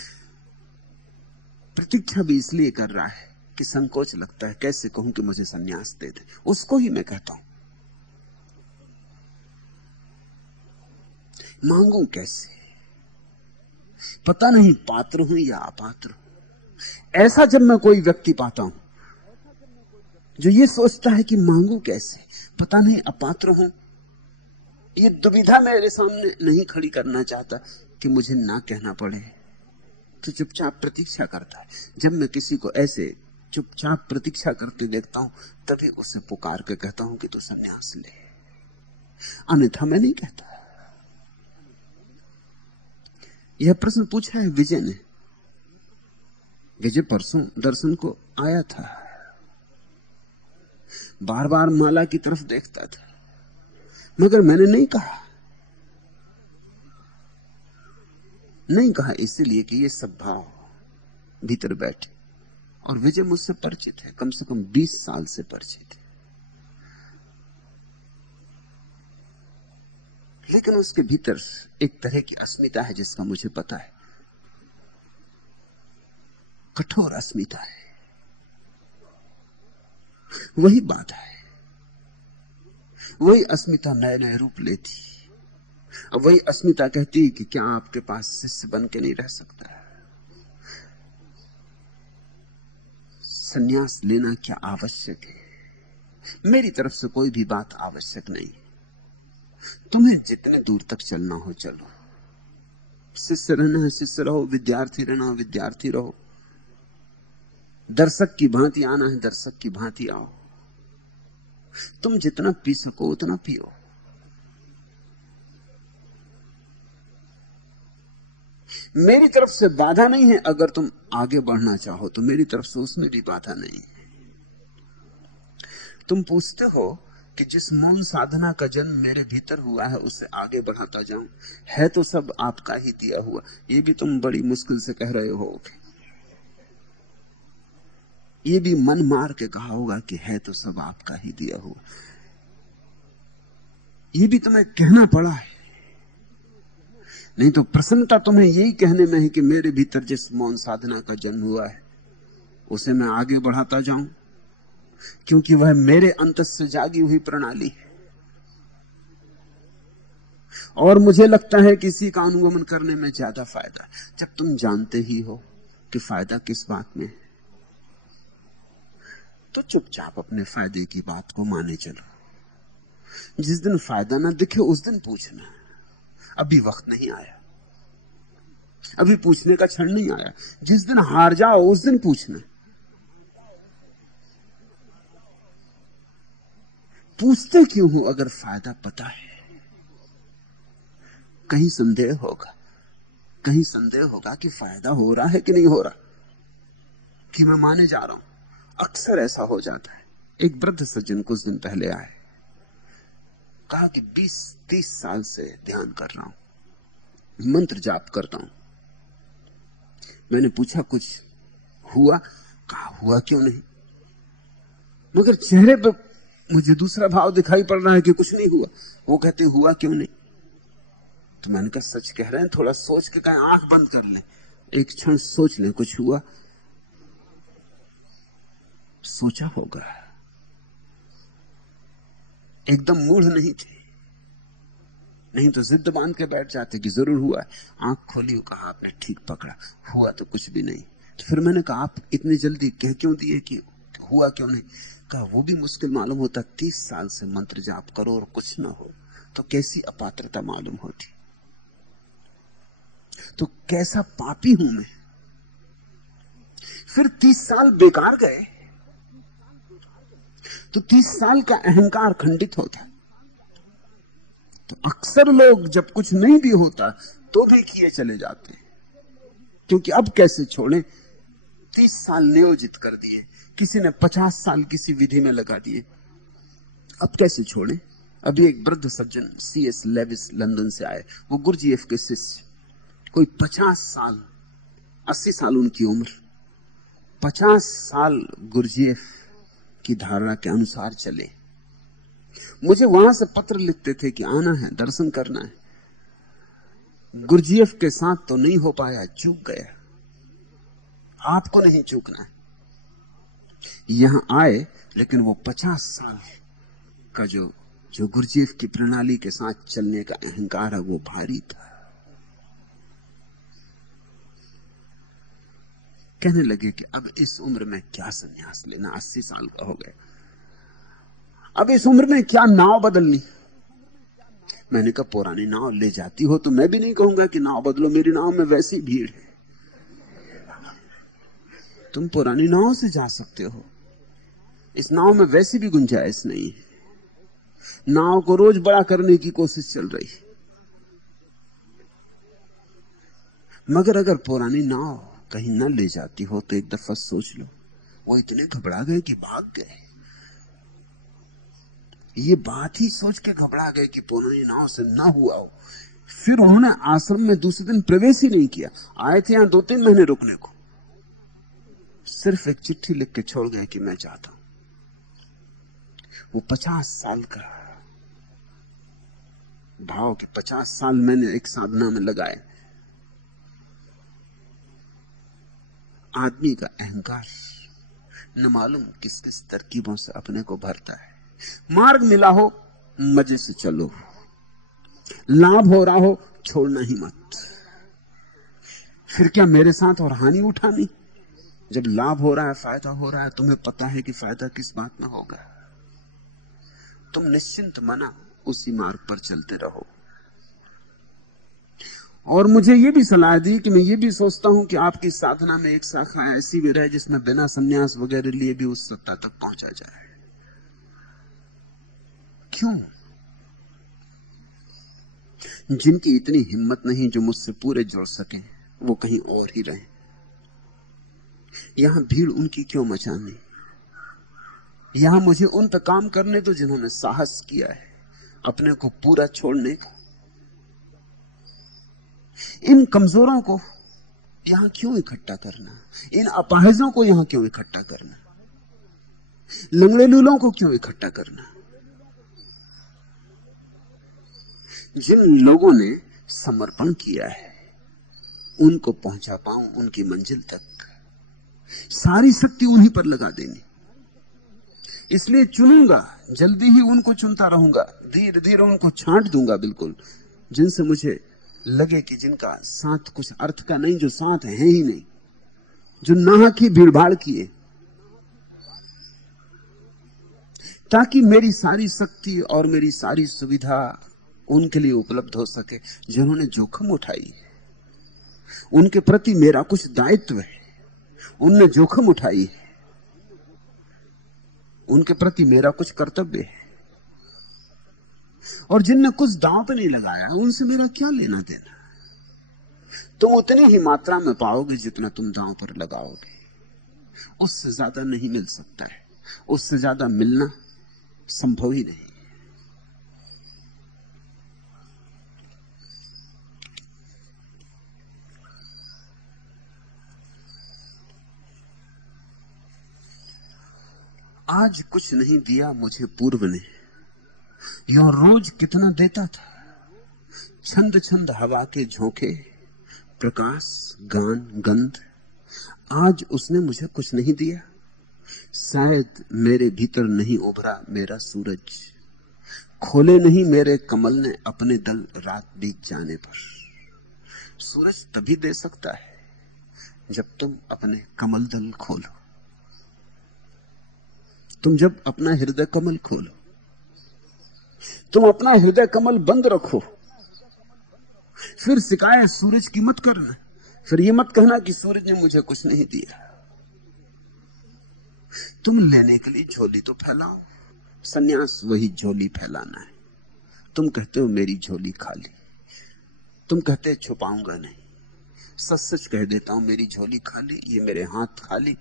प्रतीक्षा भी इसलिए कर रहा है कि संकोच लगता है, कैसे कहूं कि मुझे सन्यास दे दे। उसको ही मैं कहता हूं। मांगू कैसे? पता नहीं पात्र हूं या अपात्र हूं। ऐसा जब मैं कोई व्यक्ति पाता हूं जो ये सोचता है कि मांगू कैसे, पता नहीं अपात्र हूं, ये दुविधा मेरे सामने नहीं खड़ी करना चाहता कि मुझे ना कहना पड़े, तो चुपचाप प्रतीक्षा करता है। जब मैं किसी को ऐसे चुपचाप प्रतीक्षा करते देखता हूं, तभी उसे पुकार के कहता हूं कि तू सन्यास ले, अन्यथा मैं नहीं कहता। यह प्रश्न पूछा है विजय ने। विजय परसों दर्शन को आया था, बार बार माला की तरफ देखता था, मगर मैंने नहीं कहा। नहीं कहा इसलिए कि ये सब भाव भीतर बैठे, और विजय मुझसे परिचित है, कम से कम 20 साल से परिचित है। लेकिन उसके भीतर एक तरह की अस्मिता है जिसका मुझे पता है, कठोर अस्मिता है। वही बात है, वही अस्मिता नए नए रूप लेती। अब वही अस्मिता कहती है कि क्या आपके पास शिष्य बन के नहीं रह सकता? सन्यास लेना क्या आवश्यक है? मेरी तरफ से कोई भी बात आवश्यक नहीं। तुम्हें जितने दूर तक चलना हो चलो, शिष्य रहना है शिष्य रहो, विद्यार्थी रहना हो विद्यार्थी रहो, दर्शक की भांति आना है दर्शक की भांति आओ। तुम जितना पी सको उतना पियो। मेरी तरफ से बाधा नहीं है, अगर तुम आगे बढ़ना चाहो तो मेरी तरफ से उसमें भी बाधा नहीं है। तुम पूछते हो कि जिस मौन साधना का जन्म मेरे भीतर हुआ है उसे आगे बढ़ाता जाऊं, है तो सब आपका ही दिया हुआ। ये भी तुम बड़ी मुश्किल से कह रहे हो, ये भी मन मार के कहा होगा कि है तो सब आपका ही दिया हुआ। ये भी तुम्हें कहना पड़ा है, नहीं तो प्रसन्नता तुम्हें यही कहने में है कि मेरे भीतर जिस मौन साधना का जन्म हुआ है उसे मैं आगे बढ़ाता जाऊं, क्योंकि वह मेरे अंतस से जागी हुई प्रणाली है। और मुझे लगता है कि इसी का अनुगमन करने में ज्यादा फायदा है। जब तुम जानते ही हो कि फायदा किस बात में है, तो चुपचाप अपने फायदे की बात को माने चलो। जिस दिन फायदा ना दिखे उस दिन पूछना, अभी वक्त नहीं आया, अभी पूछने का क्षण नहीं आया। जिस दिन हार जाओ उस दिन पूछना। पूछते क्यों हो अगर फायदा पता है? कहीं संदेह होगा, कहीं संदेह होगा कि फायदा हो रहा है कि नहीं हो रहा, कि मैं माने जा रहा हूं। अक्सर ऐसा हो जाता है। एक वृद्ध सज्जन कुछ दिन पहले आए, कहा कि 20-30 साल से ध्यान कर रहा हूं, मंत्र जाप करता हूं। मैंने पूछा कुछ हुआ? कहा हुआ क्यों नहीं, मगर चेहरे पर मुझे दूसरा भाव दिखाई पड़ रहा है कि कुछ नहीं हुआ। वो कहते हुआ क्यों नहीं? तो मैंने कहा सच कह रहे हैं, थोड़ा सोच के कहें, आंख बंद कर लें, एक क्षण सोच लें, कुछ हुआ? सोचा होगा, एकदम मूढ़ नहीं थे, नहीं तो जिद बांध के बैठ जाते कि जरूर हुआ। आंख खोली, कहा आपने ठीक पकड़ा, हुआ तो कुछ भी नहीं। तो फिर मैंने कहा आप इतनी जल्दी कह क्यों दिए कि हुआ क्यों नहीं? कहा वो भी मुश्किल मालूम होता, 30 साल से मंत्र जाप करो और कुछ ना हो तो कैसी अपात्रता मालूम होती, तो कैसा पापी हूं मैं। फिर 30 साल बेकार गए तो 30 साल का अहंकार खंडित होता। तो अक्सर लोग जब कुछ नहीं भी होता तो भी किए चले जाते हैं, क्योंकि अब कैसे छोड़ें। 30 साल नियोजित कर दिए, किसी ने 50 साल किसी विधि में लगा दिए, अब कैसे छोड़ें। अभी एक वृद्ध सज्जन C.S. लेविस लंदन से आए, वो गुरजीएफ के शिष्य, कोई 50 साल 80 साल उनकी उम्र, 50 साल गुरजीएफ की धारणा के अनुसार चले। मुझे वहां से पत्र लिखते थे कि आना है, दर्शन करना है। गुरजीएफ के साथ तो नहीं हो पाया, चूक गया, आपको नहीं चूकना है। यहां आए, लेकिन वो 50 साल का जो गुरजीएफ की प्रणाली के साथ चलने का अहंकार है वो भारी था। कहने लगे कि अब इस उम्र में क्या संन्यास लेना, 80 साल का हो गया, अब इस उम्र में क्या नाव बदलनी। मैंने कहा पुरानी नाव ले जाती हो तो मैं भी नहीं कहूंगा कि नाव बदलो, मेरी नाव में वैसी भीड़ है, तुम पुरानी नाव से जा सकते हो, इस नाव में वैसी भी गुंजाइश नहीं है। नाव को रोज बड़ा करने की कोशिश चल रही, मगर अगर पुरानी नाव कहीं न ले जाती हो तो एक दफा सोच लो। वो इतने घबरा गए कि भाग गए, ये बात ही सोच के घबरा गए कि पुरानी नाव से ना हुआ हो। फिर उन्होंने आश्रम में दूसरे दिन प्रवेश ही नहीं किया। आए थे यहां 2-3 महीने रुकने को, सिर्फ एक चिट्ठी लिख के छोड़ गए कि मैं चाहता हूं। वो 50 साल का भाव के 50 साल मैंने एक साधना में लगाए। आदमी का अहंकार न मालूम किस किस तरकीबों से अपने को भरता है। मार्ग मिला हो मजे से चलो, लाभ हो रहा हो छोड़ना ही मत। फिर क्या मेरे साथ और हानि उठानी? जब लाभ हो रहा है, फायदा हो रहा है, तुम्हें पता है कि फायदा किस बात में होगा, तुम निश्चिंत मना उसी मार्ग पर चलते रहो। और मुझे यह भी सलाह दी कि मैं ये भी सोचता हूं कि आपकी साधना में एक शाखा ऐसी भी रहे जिसमें बिना संन्यास वगैरह लिए भी उस सत्ता तक पहुंचा जाए। क्यों? जिनकी इतनी हिम्मत नहीं जो मुझसे पूरे जुड़ सके वो कहीं और ही रहे। यहां भीड़ उनकी क्यों मचानी? यहां मुझे उन पर काम करने दो जिन्होंने साहस किया है अपने को पूरा छोड़ने का। इन कमजोरों को यहां क्यों इकट्ठा करना? इन अपाहिजों को यहां क्यों इकट्ठा करना? लंगड़े लूलों को क्यों इकट्ठा करना? जिन लोगों ने समर्पण किया है उनको पहुंचा पाऊं उनकी मंजिल तक, सारी शक्ति उन्हीं पर लगा देनी। इसलिए चुनूंगा, जल्दी ही उनको चुनता रहूंगा, धीरे धीरे उनको छांट दूंगा बिल्कुल, जिनसे मुझे लगे कि जिनका साथ कुछ अर्थ का नहीं, जो साथ है ही नहीं, जो नाहक की भीड़भाड़ किए, ताकि मेरी सारी शक्ति और मेरी सारी सुविधा उनके लिए उपलब्ध हो सके जिन्होंने जोखिम उठाई। उनके प्रति मेरा कुछ दायित्व है, उनने जोखिम उठाई है, उनके प्रति मेरा कुछ कर्तव्य है। और जिनने कुछ दांव पे नहीं लगाया उनसे मेरा क्या लेना देना। तुम उतनी ही मात्रा में पाओगे जितना तुम दांव पर लगाओगे, उससे ज्यादा नहीं मिल सकता है, उससे ज्यादा मिलना संभव ही नहीं। आज कुछ नहीं दिया मुझे पूर्व ने, यूं रोज कितना देता था। छंद छंद हवा के झोंके, प्रकाश गान गंध, आज उसने मुझे कुछ नहीं दिया। शायद मेरे भीतर नहीं उभरा मेरा सूरज, खोले नहीं मेरे कमल ने अपने दल रात बीत जाने पर। सूरज तभी दे सकता है जब तुम अपने कमल दल खोलो, तुम जब अपना हृदय कमल खोलो। तुम अपना हृदय कमल बंद रखो, फिर शिकायत सूरज की मत करना, फिर ये मत कहना कि सूरज ने मुझे कुछ नहीं दिया। तुम लेने के लिए झोली तो फैलाओ, सन्यास वही झोली फैलाना है। तुम कहते हो मेरी झोली खाली, तुम कहते हो छुपाऊंगा नहीं, सच सच कह देता हूं मेरी झोली खाली, ये मेरे हाथ खाली,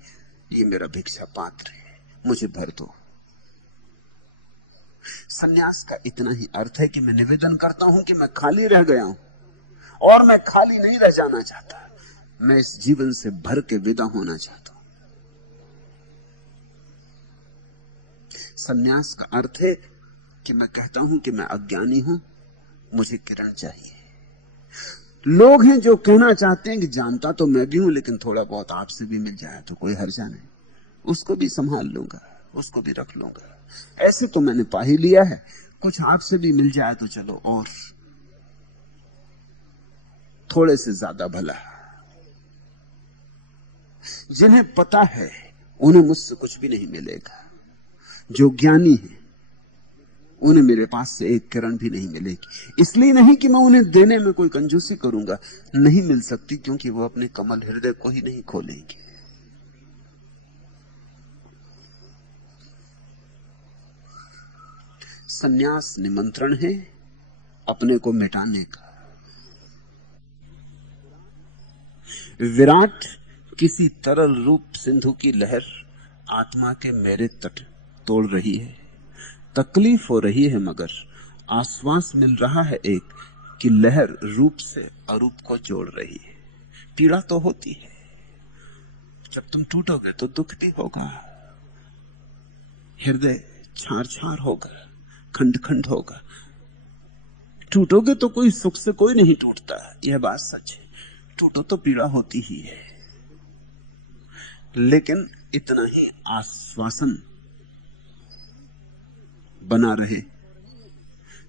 ये मेरा भिक्षा पात्र है, मुझे भर दो। सन्यास का इतना ही अर्थ है कि मैं निवेदन करता हूं कि मैं खाली रह गया हूं और मैं खाली नहीं रह जाना चाहता, मैं इस जीवन से भर के विदा होना चाहता हूं। सन्यास का अर्थ है कि मैं कहता हूं कि मैं अज्ञानी हूं, मुझे किरण चाहिए। लोग हैं जो कहना चाहते हैं कि जानता तो मैं भी हूं, लेकिन थोड़ा बहुत आपसे भी मिल जाए तो कोई हर्जा नहीं, उसको भी संभाल लूंगा, उसको भी रख लूंगा। ऐसे तो मैंने पा ही लिया है, कुछ आपसे भी मिल जाए तो चलो और थोड़े से ज्यादा भला। जिन्हें पता है उन्हें मुझसे कुछ भी नहीं मिलेगा, जो ज्ञानी है उन्हें मेरे पास से एक किरण भी नहीं मिलेगी। इसलिए नहीं कि मैं उन्हें देने में कोई कंजूसी करूंगा, नहीं मिल सकती, क्योंकि वो अपने कमल हृदय को ही नहीं खोलेंगे। सन्यास निमंत्रण है अपने को मिटाने का। विराट किसी तरल रूप सिंधु की लहर आत्मा के मेरे तट तोड़ रही है। तकलीफ हो रही है मगर आश्वास मिल रहा है एक कि लहर रूप से अरूप को जोड़ रही है। पीड़ा तो होती है, जब तुम टूटोगे तो दुख भी होगा, हृदय छार छार होगा, खंड खंड होगा। टूटोगे तो कोई सुख से कोई नहीं टूटता, यह बात सच है। टूटो तो पीड़ा होती ही है, लेकिन इतना ही आश्वासन बना रहे।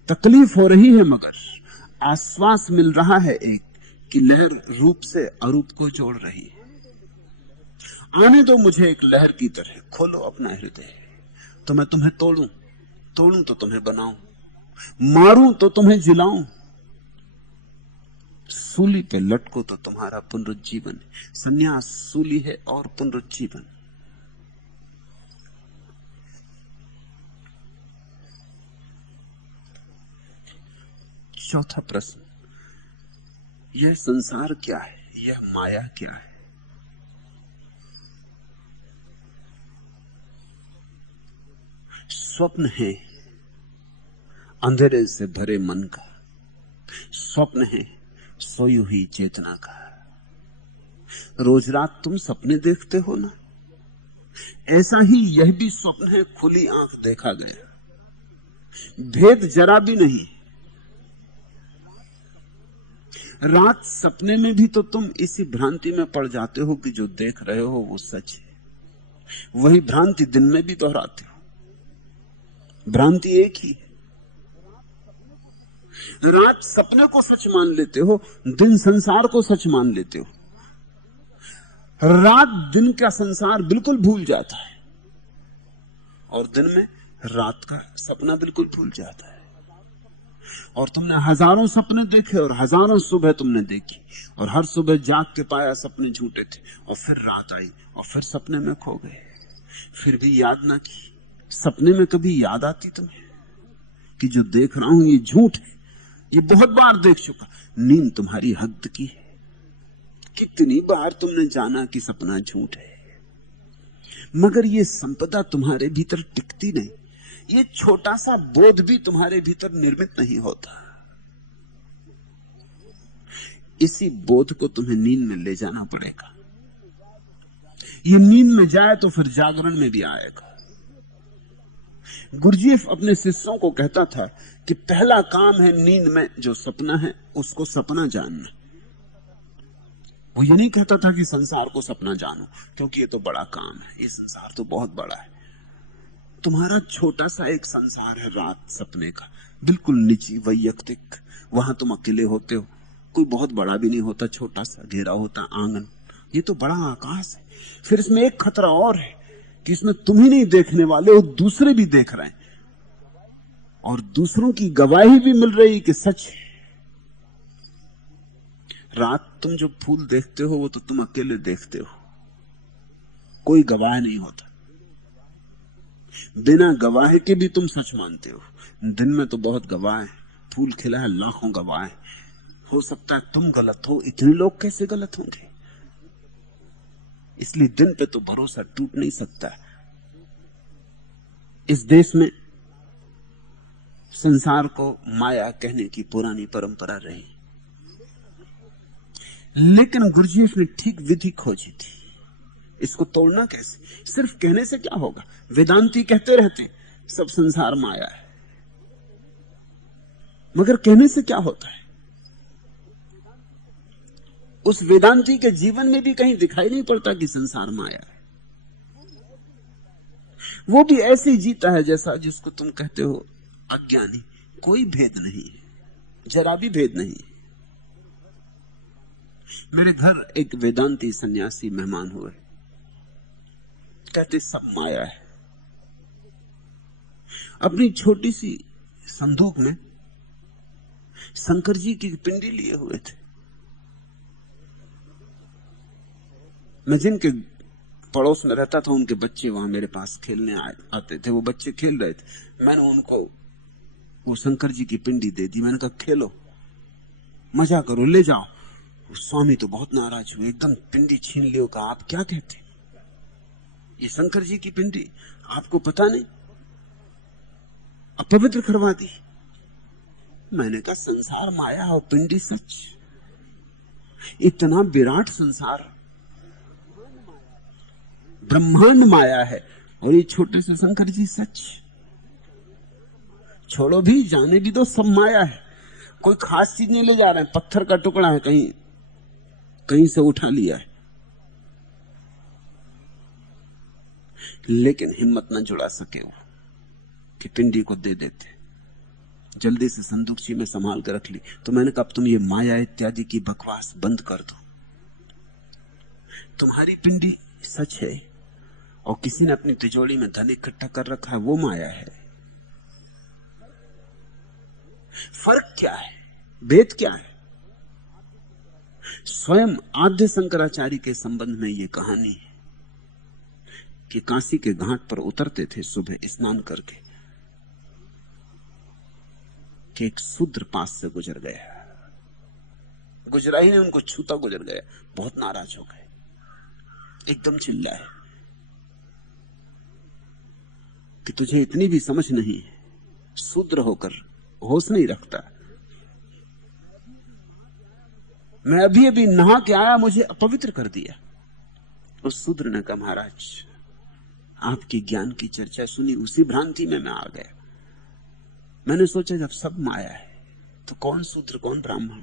तकलीफ हो रही है मगर आश्वास मिल रहा है एक कि लहर रूप से अरूप को जोड़ रही है। आने दो मुझे एक लहर की तरह, खोलो अपना हृदय, तो मैं तुम्हें तोड़ूं, तोड़ूं तो तुम्हें बनाऊं, मारूं तो तुम्हें जिलाऊं, सूली पे लटको तो तुम्हारा पुनरुज्जीवन। सन्यास सूली है और पुनरुज्जीवन। चौथा प्रश्न, यह संसार क्या है, यह माया क्या है? स्वप्न है अंधेरे से भरे मन का, स्वप्न है सोई हुई चेतना का। रोज रात तुम सपने देखते हो ना, ऐसा ही यह भी स्वप्न है खुली आंख देखा गया। भेद जरा भी नहीं, रात सपने में भी तो तुम इसी भ्रांति में पड़ जाते हो कि जो देख रहे हो वो सच है। वही भ्रांति दिन में भी दोहराते हो। भ्रांति एक ही है। रात सपने को सच मान लेते हो, दिन संसार को सच मान लेते हो। रात दिन का संसार बिल्कुल भूल जाता है और दिन में रात का सपना बिल्कुल भूल जाता है। और तुमने हजारों सपने देखे और हजारों सुबह तुमने देखी, और हर सुबह जाग के पाया सपने झूठे थे, और फिर रात आई और फिर सपने में खो गए, फिर भी याद ना की। सपने में कभी याद आती तुम्हें कि जो देख रहा हूं ये झूठ है, ये बहुत बार देख चुका। नींद तुम्हारी हद की है। कितनी बार तुमने जाना कि सपना झूठ है, मगर ये संपदा तुम्हारे भीतर टिकती नहीं। ये छोटा सा बोध भी तुम्हारे भीतर निर्मित नहीं होता। इसी बोध को तुम्हें नींद में ले जाना पड़ेगा। ये नींद में जाए तो फिर जागरण में भी आएगा। गुरजीएफ अपने शिष्यों को कहता था कि पहला काम है नींद में जो सपना है उसको सपना जानना। वो ये नहीं कहता था कि संसार को सपना जानो, क्योंकि ये तो बड़ा काम है, ये संसार तो बहुत बड़ा है। तुम्हारा छोटा सा एक संसार है रात सपने का, बिल्कुल निजी वैयक्तिक। वहां तुम अकेले होते हो, कोई बहुत बड़ा भी नहीं होता, छोटा सा घेरा होता आंगन। ये तो बड़ा आकाश है। फिर इसमें एक खतरा और है कि इसमें तुम ही नहीं देखने वाले हो, दूसरे भी देख रहे हैं, और दूसरों की गवाही भी मिल रही कि सच है। रात तुम जो फूल देखते हो वो तो तुम अकेले देखते हो, कोई गवाह नहीं होता। बिना गवाह के भी तुम सच मानते हो। दिन में तो बहुत गवाह है, फूल खिला है, लाखों गवाह है। हो सकता है तुम गलत हो, इतने लोग कैसे गलत होंगे? इसलिए दिन पे तो भरोसा टूट नहीं सकता। इस देश में संसार को माया कहने की पुरानी परंपरा रही, लेकिन गुरजीएफ ने ठीक विधि खोजी थी। इसको तोड़ना कैसे? सिर्फ कहने से क्या होगा? वेदांती कहते रहते सब संसार माया है, मगर कहने से क्या होता है? उस वेदांती के जीवन में भी कहीं दिखाई नहीं पड़ता कि संसार माया है। वो भी ऐसे ही जीता है जैसा जिसको तुम कहते हो अज्ञानी। कोई भेद नहीं है, जरा भी भेद नहीं है। मेरे घर एक वेदांती सन्यासी मेहमान हुए, कहते सब माया है। अपनी छोटी सी संदूक में शंकर जी की पिंडी लिए हुए थे। मैं जिनके पड़ोस में रहता था उनके बच्चे वहां मेरे पास खेलने आते थे। वो बच्चे खेल रहे थे, मैंने उनको वो शंकर जी की पिंडी दे दी। मैंने कहा खेलो, मजा करो, ले जाओ। स्वामी तो बहुत नाराज हुए, एकदम पिंडी छीन लियो। कहा आप क्या कहते, ये शंकर जी की पिंडी आपको पता नहीं, अपवित्र करवा दी। मैंने कहा संसार माया और पिंडी सच। इतना विराट संसार, ब्रह्मांड माया है, और ये छोटे से शंकर जी सच। छोड़ो भी, जाने भी दो, सब माया है। कोई खास चीज नहीं ले जा रहे हैं, पत्थर का टुकड़ा है, कहीं कहीं से उठा लिया है। लेकिन हिम्मत न जुड़ा सके वो कि पिंडी को दे देते। जल्दी से संदूकची में संभाल कर रख ली। तो मैंने कहा अब तुम ये माया इत्यादि की बकवास बंद कर दो। तुम्हारी पिंडी सच है, और किसी ने अपनी तिजोरी में धन इकट्ठा कर रखा है, वो माया है। फर्क क्या है, भेद क्या है? स्वयं आद्य शंकराचार्य के संबंध में यह कहानी है कि काशी के घाट पर उतरते थे सुबह स्नान करके, कि एक शूद्र पास से गुजर गया। गुजरा ही ने उनको छूता गुजर गया। बहुत नाराज हो गए, एकदम चिल्लाए कि तुझे इतनी भी समझ नहीं है, शूद्र होकर होश नहीं रखता। मैं अभी अभी नहा के आया, मुझे अपवित्र कर दिया। उस शूद्र ने कहा महाराज आपकी ज्ञान की चर्चा सुनी, उसी भ्रांति में मैं आ गया। मैंने सोचा जब सब माया है तो कौन शूद्र कौन ब्राह्मण।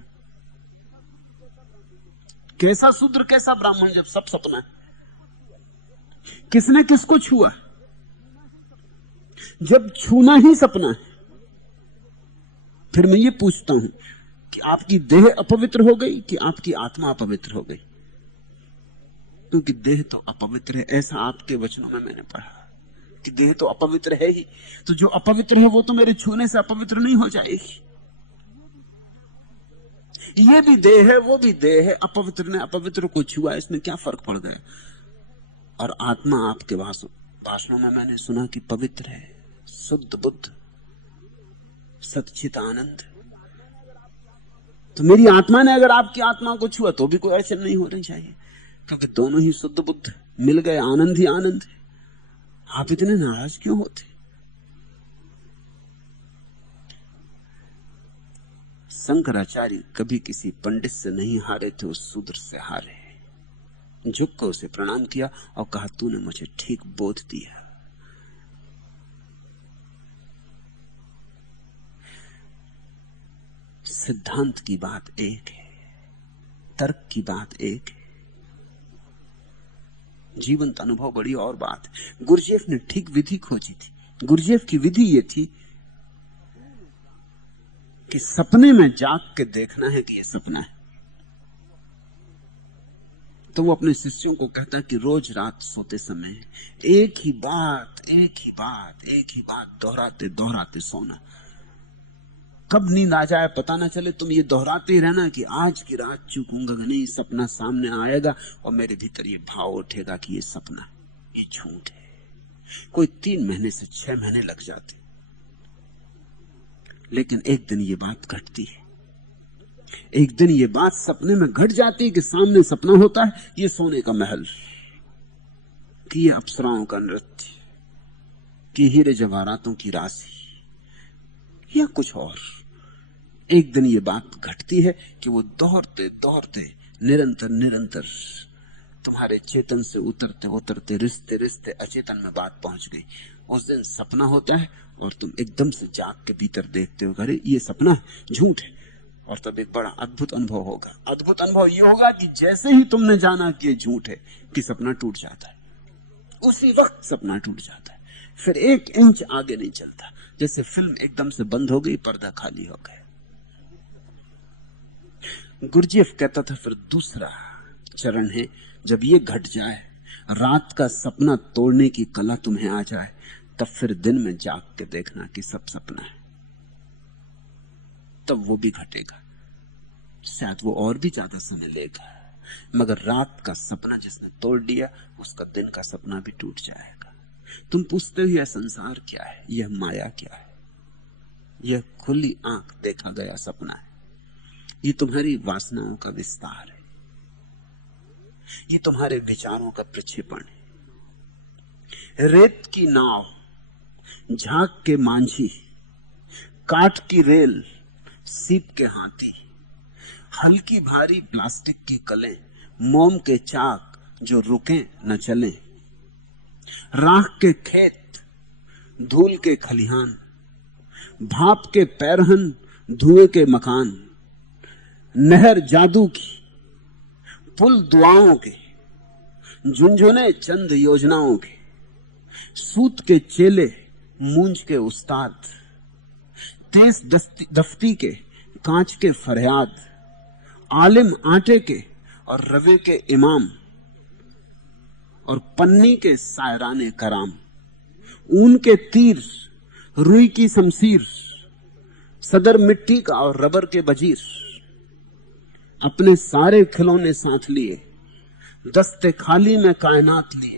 कैसा शूद्र कैसा ब्राह्मण जब सब सपना है? किसने किसको छुआ? जब छूना ही सपना है, फिर मैं ये पूछता हूं कि आपकी देह अपवित्र हो गई कि आपकी आत्मा अपवित्र हो गई? क्योंकि देह तो अपवित्र है, ऐसा आपके वचनों में मैंने पढ़ा कि देह तो अपवित्र है ही। तो जो अपवित्र है वो तो मेरे छूने से अपवित्र नहीं हो जाएगी। ये भी देह है, वो भी देह है, अपवित्र ने अपवित्र को छुआ, इसमें क्या फर्क पड़ गया? और आत्मा आपके भाषणों में मैंने सुना कि पवित्र है, शुद्ध बुद्ध, सच्चित आनंद। तो मेरी आत्मा ने अगर आपकी आत्मा को छुआ तो भी कोई अड़चन नहीं होनी चाहिए, क्योंकि दोनों ही शुद्ध बुद्ध मिल गए, आनंद ही आनंद है। आप इतने नाराज क्यों होते? शंकराचार्य कभी किसी पंडित से नहीं हारे थे, उस शूद्र से हारे। झुक कर उसे प्रणाम किया और कहा, तूने मुझे ठीक बोध दिया। सिद्धांत की बात एक है, तर्क की बात एक है, जीवंत अनुभव बड़ी और बात है। गुरजेफ ने ठीक विधि खोजी थी। गुरजेफ की विधि यह थी कि सपने में जाग के देखना है कि यह सपना है। तो वो अपने शिष्यों को कहता कि रोज रात सोते समय एक ही बात दोहराते दोहराते सोना। कब नींद आ जाए पता ना चले, तुम ये दोहराते ही रहना कि आज की रात चूकूंगा नहीं, सपना सामने आएगा और मेरे भीतर ये भाव उठेगा कि ये सपना, ये झूठ है। कोई 3 महीने से 6 महीने लग जाते, लेकिन एक दिन ये बात घटती है। एक दिन ये बात सपने में घट जाती है कि सामने सपना होता है, ये सोने का महल, कि ये अप्सराओं का नृत्य, कि हीरे जवाहरातों की राशि या कुछ और। एक दिन ये बात घटती है कि वो दोहरते दोहरते निरंतर तुम्हारे चेतन से उतरते उतरते रिश्ते रिश्ते अचेतन में बात पहुंच गई। उस दिन सपना होता है और तुम एकदम से जाग के भीतर देखते हो, अरे ये सपना है, झूठ है। और तब एक बड़ा अद्भुत अनुभव होगा। अद्भुत अनुभव यह होगा कि जैसे ही तुमने जाना कि ये झूठ है, कि सपना टूट जाता है, उसी वक्त सपना टूट जाता है, फिर 1 इंच आगे नहीं चलता। जैसे फिल्म एकदम से बंद हो गई, पर्दा खाली हो गया। गुरजेफ कहता था फिर दूसरा चरण है, जब ये घट जाए, रात का सपना तोड़ने की कला तुम्हें आ जाए, तब फिर दिन में जाग के देखना कि सब सपना है। तब वो भी घटेगा, शायद वो और भी ज्यादा समय लेगा, मगर रात का सपना जिसने तोड़ दिया, उसका दिन का सपना भी टूट जाएगा। तुम पूछते हो यह संसार क्या है, यह माया क्या है? यह खुली आंख देखा गया सपना है। ये तुम्हारी वासनाओं का विस्तार है, ये तुम्हारे विचारों का प्रक्षेपण है। रेत की नाव, झाग के मांझी, काठ की रेल, सीप के हाथी, हल्की भारी प्लास्टिक की कलें, मोम के चाक जो रुके न चले, राख के खेत, धूल के खलिहान, भाप के पैरहन, धुएं के मकान, नहर जादू की, पुल दुआओं के, झुंझुने चंद योजनाओं के, सूत के चेले, मूंज के उस्ताद, तेज दफ्ती के, कांच के फरियाद, आलिम आटे के और रवे के इमाम, और पन्नी के सायराने कराम, ऊन के तीर, रुई की शमशीर, सदर मिट्टी का और रबर के बजीर, अपने सारे खिलौने साथ लिए, दस्ते खाली में कायनात लिए,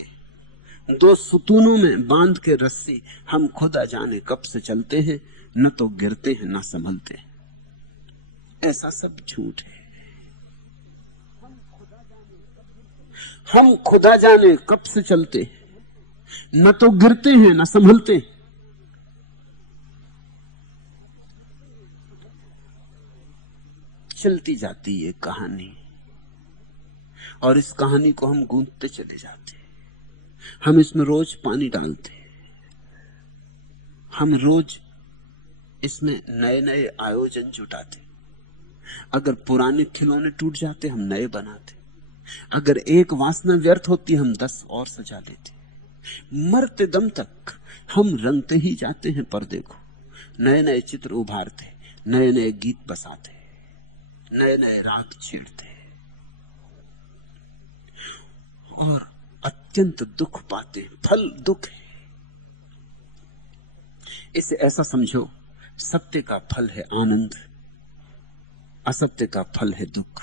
2 सुतूनों में बांध के रस्सी, हम खुदा जाने कब से चलते हैं, न तो गिरते हैं न संभलते। ऐसा सब झूठ है। हम खुदा जाने कब से चलते, न तो गिरते हैं न संभलते। चलती जाती ये कहानी, और इस कहानी को हम गूंथते चले जाते। हम इसमें रोज पानी डालते, हम रोज इसमें नए नए आयोजन जुटाते। अगर पुराने खिलौने टूट जाते, हम नए बनाते। अगर एक वासना व्यर्थ होती हम 10 और सजा लेते। मरते दम तक हम रंगते ही जाते हैं पर्दे को, नए नए चित्र उभारते, नए नए गीत बसाते, नए नए राग छेड़ते और अत्यंत दुख पाते। फल दुख है। इसे ऐसा समझो, सत्य का फल है आनंद, असत्य का फल है दुख।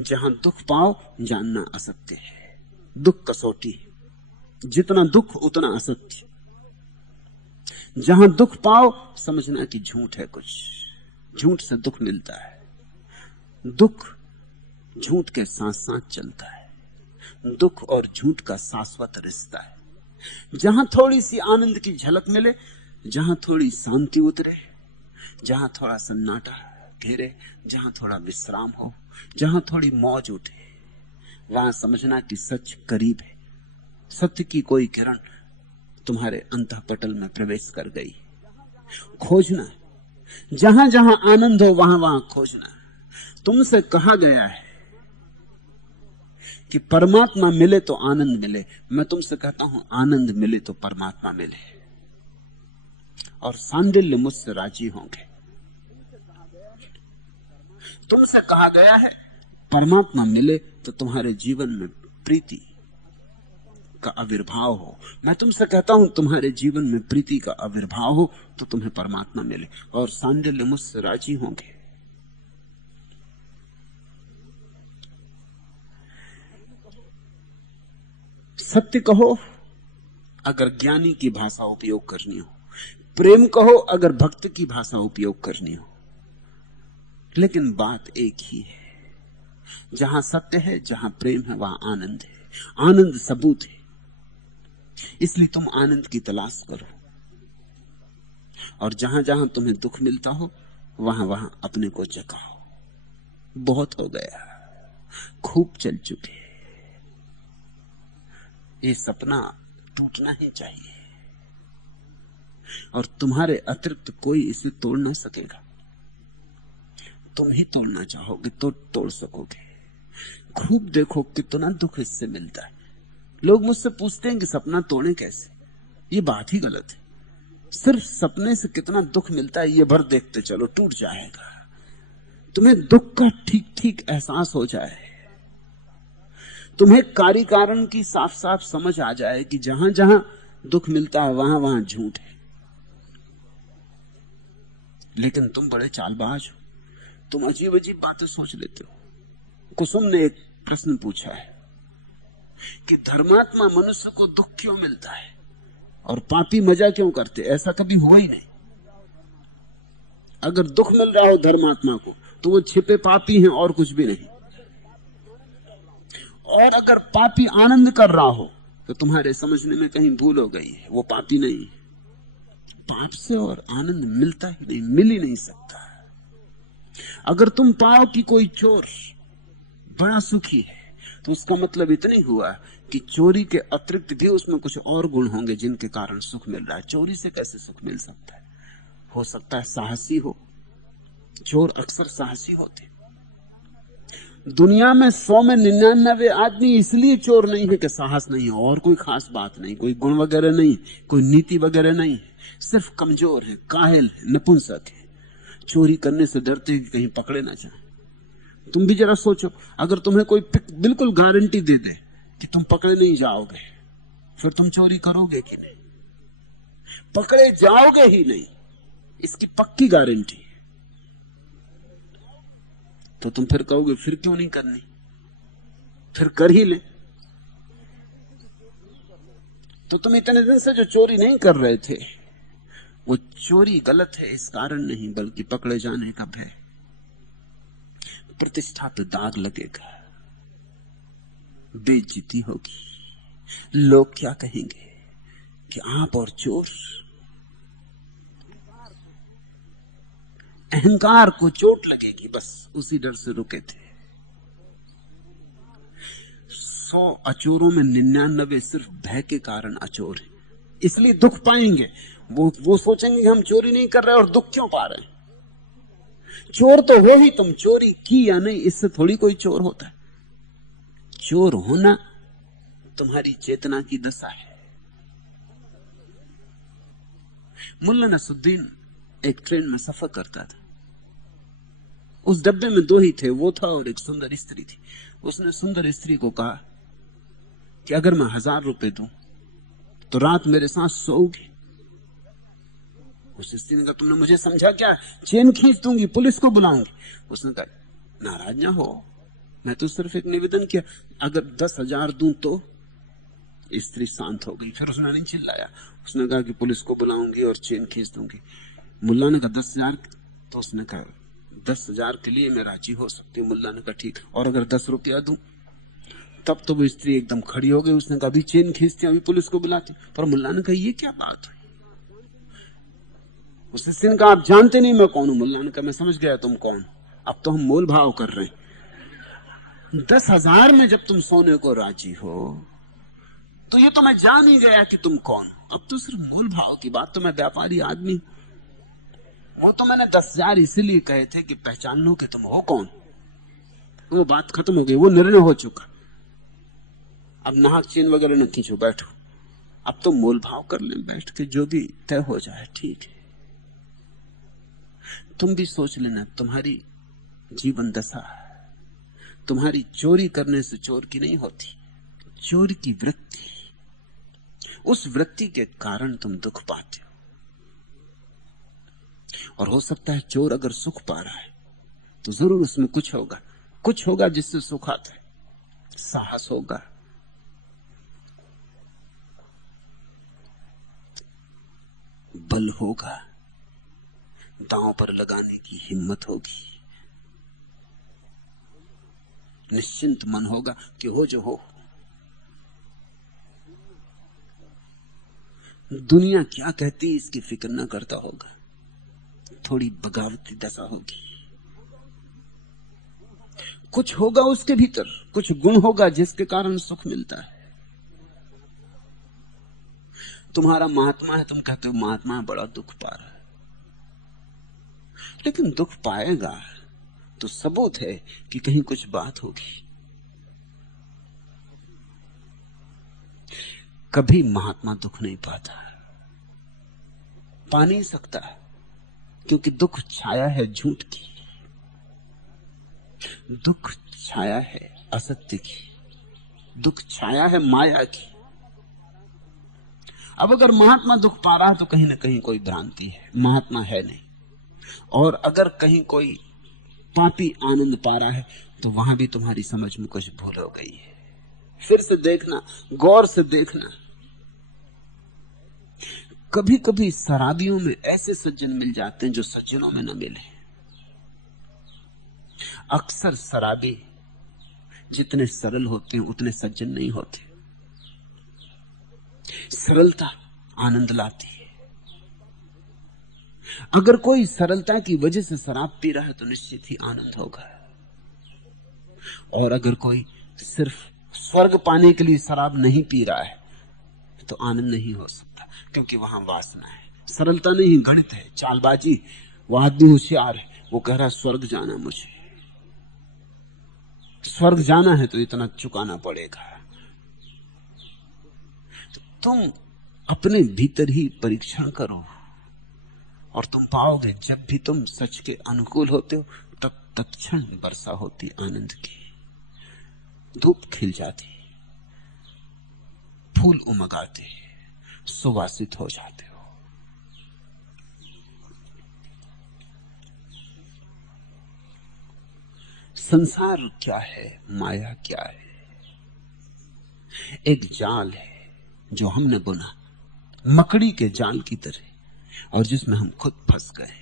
जहां दुख पाओ जानना असत्य है। दुख कसौटी, जितना दुख उतना असत्य। जहां दुख पाओ समझना कि झूठ है कुछ, झूठ से दुख मिलता है। दुख झूठ के साथ साथ चलता है। दुख और झूठ का शाश्वत रिश्ता है। जहां थोड़ी सी आनंद की झलक मिले, जहां थोड़ी शांति उतरे, जहां थोड़ा सन्नाटा घेरे, जहां थोड़ा विश्राम हो, जहां थोड़ी मौज उठे, वहां समझना कि सच करीब है। सत्य की कोई किरण तुम्हारे अंतःपटल में प्रवेश कर गई। खोजना, जहां जहां आनंद हो वहां वहां खोजना। तुमसे कहा गया है कि परमात्मा मिले तो आनंद मिले। मैं तुमसे कहता हूं आनंद मिले तो परमात्मा मिले, और सांडिल्य मुझसे राजी होंगे। तुमसे कहा गया है परमात्मा मिले तो तुम्हारे जीवन में प्रीति का आविर्भाव हो। मैं तुमसे कहता हूं तुम्हारे जीवन में प्रीति का आविर्भाव हो तो तुम्हें परमात्मा मिले, और सांडिल्य मुझसे राजी होंगे। सत्य कहो अगर ज्ञानी की भाषा उपयोग करनी हो, प्रेम कहो अगर भक्त की भाषा उपयोग करनी हो, लेकिन बात एक ही है। जहां सत्य है, जहां प्रेम है, वहां आनंद है। आनंद सबूत है। इसलिए तुम आनंद की तलाश करो, और जहां जहां तुम्हें दुख मिलता हो वहां वहां अपने को जगाओ। बहुत हो गया, खूब चल चुके। ये सपना टूटना ही चाहिए, और तुम्हारे अतिरिक्त कोई इसे तोड़ ना सकेगा। तुम ही तोड़ना चाहोगे तो तोड़ सकोगे। खूब देखो कितना दुख इससे मिलता है। लोग मुझसे पूछते हैं कि सपना तोड़े कैसे। ये बात ही गलत है। सिर्फ सपने से कितना दुख मिलता है ये भर देखते चलो, टूट जाएगा। तुम्हें दुख का ठीक ठीक एहसास हो जाए, तुम्हें कार्य कारण की साफ साफ समझ आ जाए कि जहां जहां दुख मिलता है वहां वहां झूठ है। लेकिन तुम बड़े चालबाज हो, तुम अजीब अजीब बातें सोच लेते हो। कुसुम ने एक प्रश्न पूछा है कि धर्मात्मा मनुष्य को दुख क्यों मिलता है और पापी मजा क्यों करते। ऐसा कभी हुआ ही नहीं। अगर दुख मिल रहा हो धर्मात्मा को तो वो छिपे पापी हैं और कुछ भी नहीं, और अगर पापी आनंद कर रहा हो तो तुम्हारे समझने में कहीं भूल हो गई है, वो पापी नहीं। पाप से और आनंद मिलता ही नहीं, मिल ही नहीं सकता। अगर तुम पाओ कि कोई चोर बड़ा सुखी है तो उसका मतलब इतना ही हुआ कि चोरी के अतिरिक्त भी उसमें कुछ और गुण होंगे जिनके कारण सुख मिल रहा है। चोरी से कैसे सुख मिल सकता है? हो सकता है साहसी हो। चोर अक्सर साहसी होते। दुनिया में 100 में 99 आदमी इसलिए चोर नहीं है कि साहस नहीं है, और कोई खास बात नहीं, कोई गुण वगैरह नहीं, कोई नीति वगैरह नहीं, सिर्फ कमजोर है, काहिल है, नपुंसक है। चोरी करने से डरते हैं कि कहीं पकड़े ना जाए। तुम भी जरा सोचो, अगर तुम्हें कोई बिल्कुल गारंटी दे दे कि तुम पकड़े नहीं जाओगे, फिर तुम चोरी करोगे कि नहीं? पकड़े जाओगे ही नहीं, इसकी पक्की गारंटी। तो तुम फिर कहोगे फिर क्यों नहीं करनी, फिर कर ही ले। तो तुम इतने दिन से जो चोरी नहीं कर रहे थे, वो चोरी गलत है इस कारण नहीं, बल्कि पकड़े जाने का भय। प्रतिष्ठा पे दाग लगेगा, बेइज्जती होगी, लोग क्या कहेंगे कि आप और चोर। अहंकार को चोट लगेगी, बस उसी डर से रुके थे। 100 अचोरों में 99 सिर्फ भय के कारण अचोर है, इसलिए दुख पाएंगे। वो सोचेंगे कि हम चोरी नहीं कर रहे और दुख क्यों पा रहे हैं। चोर तो हो ही तुम, चोरी की या नहीं इससे थोड़ी कोई चोर होता है। चोर होना तुम्हारी चेतना की दशा है। मुल्ला नसरुद्दीन एक ट्रेन में सफर करता था। उस डब्बे में दो ही थे, वो था और एक सुंदर स्त्री थी। उसने सुंदर स्त्री को कहा कि अगर मैं 1000 रुपए दूं तो रात मेरे साथ सोओगी। उस स्त्री ने कहा, तुमने मुझे समझा क्या? चेन खींच दूंगी, पुलिस को बुलाऊंगी। उसने कहा, नाराज ना हो, मैं तो सिर्फ एक निवेदन किया, अगर 10,000 दूं तो। स्त्री शांत हो गई। फिर उसने नहीं चिल्लाया। उसने कहा कि पुलिस को बुलाऊंगी और चेन खींच दूंगी। मुल्ला ने कहा 10,000, तो उसने कहा 10,000 के लिए मैं राजी हो सकती हूँ। मुल्ला ने कहा ठीक, और अगर 10 रुपया दूं? तब तो वो स्त्री एकदम खड़ी हो गई। उसने कहा अभी चेन खींचती, अभी पुलिस को बुलाती। पर मुल्ला ने कहा ये क्या बात हुई? उस स्त्री ने कहा आप जानते नहीं मैं कौन हूं। मुल्ला ने कहा मैं समझ गया तुम कौन। अब तो हम मोल भाव कर रहे हैं। 10,000 में जब तुम सोने को राजी हो तो ये तो मैं जान ही गया कि तुम कौन। अब तो सिर्फ मोल भाव की बात, तो मैं व्यापारी आदमी। वो तो मैंने 10,000 इसीलिए कहे थे कि पहचान लो कि तुम हो कौन। वो बात खत्म हो गई, वो निर्णय हो चुका। अब नाहक चेन वगैरह न खींचो, बैठो। अब तो मोल भाव कर लें बैठ के, जो भी तय हो जाए ठीक है। तुम भी सोच लेना, तुम्हारी जीवन दशा तुम्हारी चोरी करने से चोर की नहीं होती। चोर की वृत्ति, उस वृत्ति के कारण तुम दुख पाते हो। और हो सकता है चोर अगर सुख पा रहा है तो जरूर उसमें कुछ होगा जिससे सुख आता है। साहस होगा, बल होगा, दांव पर लगाने की हिम्मत होगी, निश्चिंत मन होगा कि हो जो हो। दुनिया क्या कहती इसकी फिक्र ना करता होगा। थोड़ी बगावती दशा होगी। कुछ होगा उसके भीतर, कुछ गुण होगा जिसके कारण सुख मिलता है। तुम्हारा महात्मा है, तुम कहते हो महात्मा बड़ा दुख पा रहा है, लेकिन दुख पाएगा तो सबूत है कि कहीं कुछ बात होगी। कभी महात्मा दुख नहीं पाता, पा नहीं सकता, क्योंकि दुख छाया है झूठ की, दुख छाया है असत्य की, दुख छाया है माया की। अब अगर महात्मा दुख पा रहा है तो कहीं ना कहीं कोई भ्रांति है, महात्मा है नहीं। और अगर कहीं कोई पापी आनंद पा रहा है तो वहां भी तुम्हारी समझ में कुछ भूल हो गई है। फिर से देखना, गौर से देखना। कभी कभी शराबियों में ऐसे सज्जन मिल जाते हैं जो सज्जनों में न मिले। अक्सर शराबी जितने सरल होते हैं उतने सज्जन नहीं होते। सरलता आनंद लाती है। अगर कोई सरलता की वजह से शराब पी रहा है तो निश्चित ही आनंद होगा। और अगर कोई सिर्फ स्वर्ग पाने के लिए शराब नहीं पी रहा है तो आनंद नहीं हो सकता, क्योंकि वहां वासना है। सरलता नहीं, गणित है, चालबाजी। वह आदमी होशियार है, वो कह रहा है स्वर्ग जाना, मुझे स्वर्ग जाना है तो इतना चुकाना पड़ेगा। तो तुम अपने भीतर ही परीक्षण करो और तुम पाओगे जब भी तुम सच के अनुकूल होते हो तब तत्क्षण वर्षा होती आनंद की। धूप खिल जाती, फूल उमगाते, सुवासित हो जाते हो। संसार क्या है, माया क्या है? एक जाल है जो हमने बुना, मकड़ी के जाल की तरह, और जिसमें हम खुद फंस गए।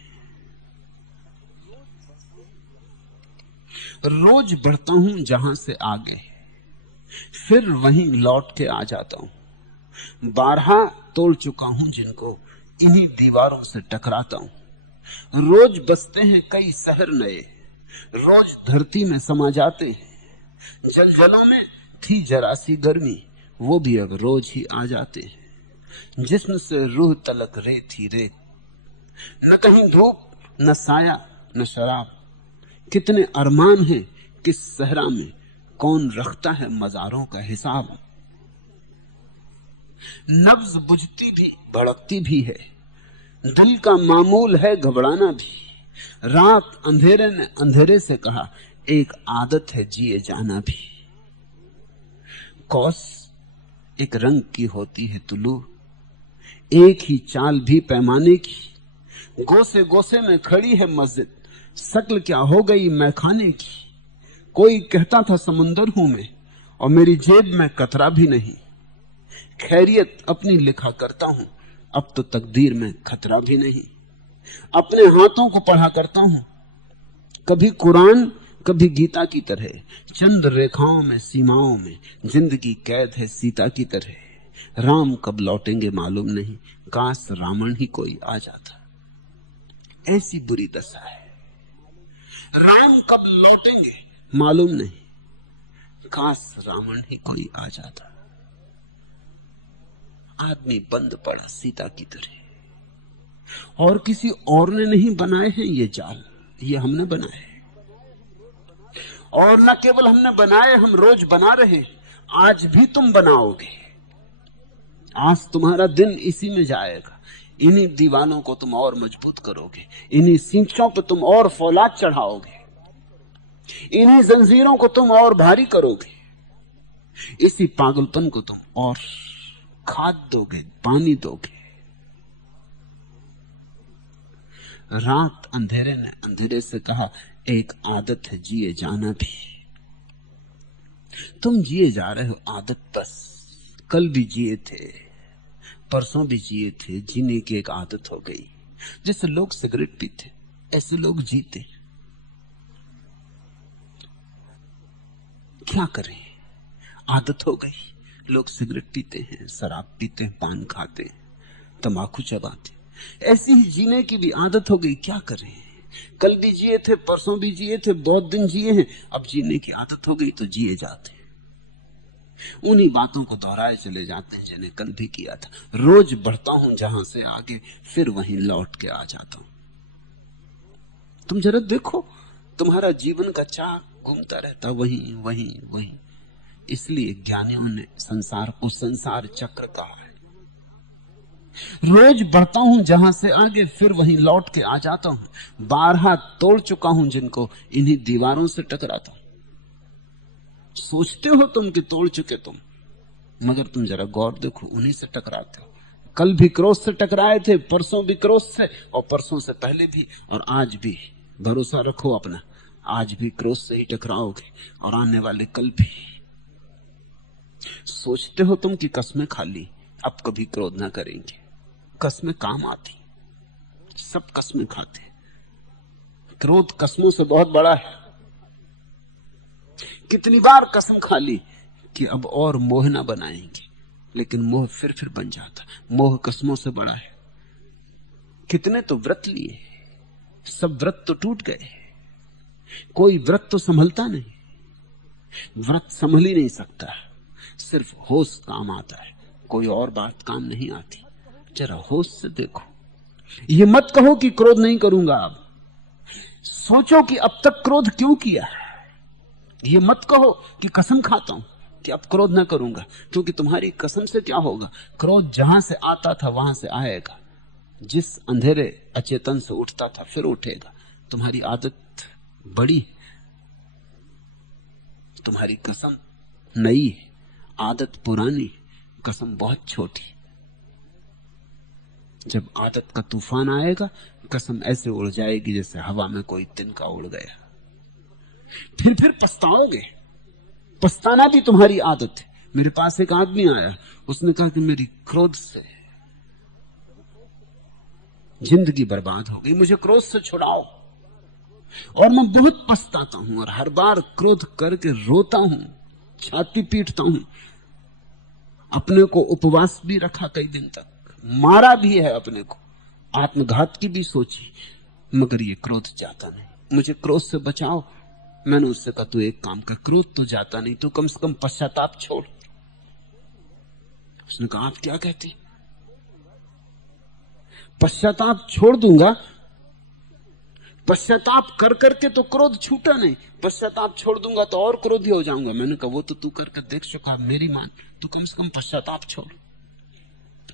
रोज बढ़ता हूं जहां से आ गए, फिर वहीं लौट के आ जाता हूं। बारहा तोड़ चुका हूं जिनको, इन्हीं दीवारों से टकराता हूं। रोज बसते हैं कई शहर नए, रोज धरती में समा जाते हैं। जलजलों में थी जरा सी गर्मी, वो भी अब रोज ही आ जाते हैं। जिस्म से रूह तलक रेत ही रेत, न कहीं धूप न साया न शराब। कितने अरमान हैं किस सहरा में, कौन रखता है मजारों का हिसाब। नब्ज बुझती भी भड़कती भी है, दिल का मामूल है घबराना भी। रात अंधेरे ने अंधेरे से कहा, एक आदत है जिए जाना भी। कौस एक रंग की होती है तुलू, एक ही चाल भी पैमाने की। गोसे गोसे में खड़ी है मस्जिद, शक्ल क्या हो गई मैखाने की। कोई कहता था समुंदर हूं मैं, और मेरी जेब में कतरा भी नहीं। खैरियत अपनी लिखा करता हूं, अब तो तकदीर में खतरा भी नहीं। अपने हाथों को पढ़ा करता हूं, कभी कुरान कभी गीता की तरह। चंद रेखाओं में सीमाओं में जिंदगी कैद है सीता की तरह। राम कब लौटेंगे मालूम नहीं, काश रावण ही कोई आ जाता। ऐसी बुरी दशा है, राम कब लौटेंगे मालूम नहीं, काश रावण ही कोई आ जाता। आदमी बंद पड़ा सीता की तरह, और किसी और ने नहीं बनाए हैं ये जाल, ये हमने बनाए। और न केवल हमने बनाए, हम रोज बना रहे। आज भी तुम बनाओगे, आज तुम्हारा दिन इसी में जाएगा। इन्हीं दीवानों को तुम और मजबूत करोगे, इन्हीं सींचों पे तुम और फौलाद चढ़ाओगे, इन्हीं जंजीरों को तुम और भारी करोगे। इसी पागलपन को तुम और खाद दोगे, पानी दोगे। रात अंधेरे ने अंधेरे से कहा, एक आदत है जिए जाना भी। तुम जिए जा रहे हो आदत बस। कल भी जिए थे, परसों भी जिए थे, जीने की एक आदत हो गई। जैसे लोग सिगरेट पीते ऐसे लोग जीते। क्या करें, आदत हो गई। लोग सिगरेट पीते हैं, शराब पीते हैं, पान खाते हैं, तंबाकू चबाते। ऐसी ही जीने की भी आदत हो गई। क्या करें, कल भी जिए थे, परसों भी जिए थे, बहुत दिन जिए हैं, अब जीने की आदत हो गई तो जिए जाते। उन्हीं बातों को दोहराए चले जाते हैं जिन्हें कल भी किया था। रोज बढ़ता हूं जहां से आगे, फिर वहीं लौट के आ जाता हूं। तुम जरा देखो, तुम्हारा जीवन का चाक घूमता रहता वहीं वहीं वहीं। इसलिए ज्ञानियों ने संसार को संसार चक्र कहा है। रोज बढ़ता हूं जहां से आगे, फिर वहीं लौट के आ जाता हूं। बारहा तोड़ चुका हूं जिनको, इन्हीं दीवारों से टकराता हूं। सोचते हो तुम कि तोड़ चुके तुम, मगर तुम जरा गौर देखो, उन्हीं से टकराते हो। कल भी क्रोध से टकराए थे, परसों भी क्रोध से, और परसों से पहले भी, और आज भी। भरोसा रखो अपना, आज भी क्रोध से ही टकराओगे, और आने वाले कल भी। सोचते हो तुम कि कस्में खा ली, अब कभी क्रोध ना करेंगे। कस्में काम आती, सब कस्में खाते। क्रोध कसमों से बहुत बड़ा है। कितनी बार कसम खा ली कि अब और मोह ना बनाएंगे, लेकिन मोह फिर बन जाता। मोह कसमों से बड़ा है। कितने तो व्रत लिए, सब व्रत तो टूट गए। कोई व्रत तो संभलता नहीं, व्रत संभल ही नहीं सकता। सिर्फ होश काम आता है, कोई और बात काम नहीं आती। जरा होश से देखो। ये मत कहो कि क्रोध नहीं करूंगा अब, सोचो कि अब तक क्रोध क्यों किया। ये मत कहो कि कसम खाता हूं कि अब क्रोध ना करूंगा, क्योंकि तुम्हारी कसम से क्या होगा। क्रोध जहां से आता था वहां से आएगा। जिस अंधेरे अचेतन से उठता था फिर उठेगा। तुम्हारी आदत बड़ी, तुम्हारी कसम नई है, आदत पुरानी, कसम बहुत छोटी। जब आदत का तूफान आएगा, कसम ऐसे उड़ जाएगी जैसे हवा में कोई तिनका उड़ गया। फिर पछताओगे। पछताना भी तुम्हारी आदत है। मेरे पास एक आदमी आया, उसने कहा कि मेरी क्रोध से जिंदगी बर्बाद हो गई, मुझे क्रोध से छुड़ाओ। और मैं बहुत पछताता हूं, और हर बार क्रोध करके रोता हूं, छाती पीटता हूं। अपने को उपवास भी रखा कई दिन तक, मारा भी है अपने को, आत्मघात की भी सोची, मगर ये क्रोध जाता नहीं। मुझे क्रोध से बचाओ। मैंने उससे कहा, तू एक काम कर, क्रोध तो जाता नहीं, तो कम से कम पश्चाताप छोड़। उसने कहा, आप क्या कहती। पश्चाताप छोड़ दूंगा पश्चाताप कर करके तो क्रोध छूटा नहीं, पश्चाताप छोड़ दूंगा तो और क्रोधी हो जाऊंगा। मैंने कहा वो तो तू करके देख चुका, मेरी मान, तू कम से कम पश्चाताप छोड़।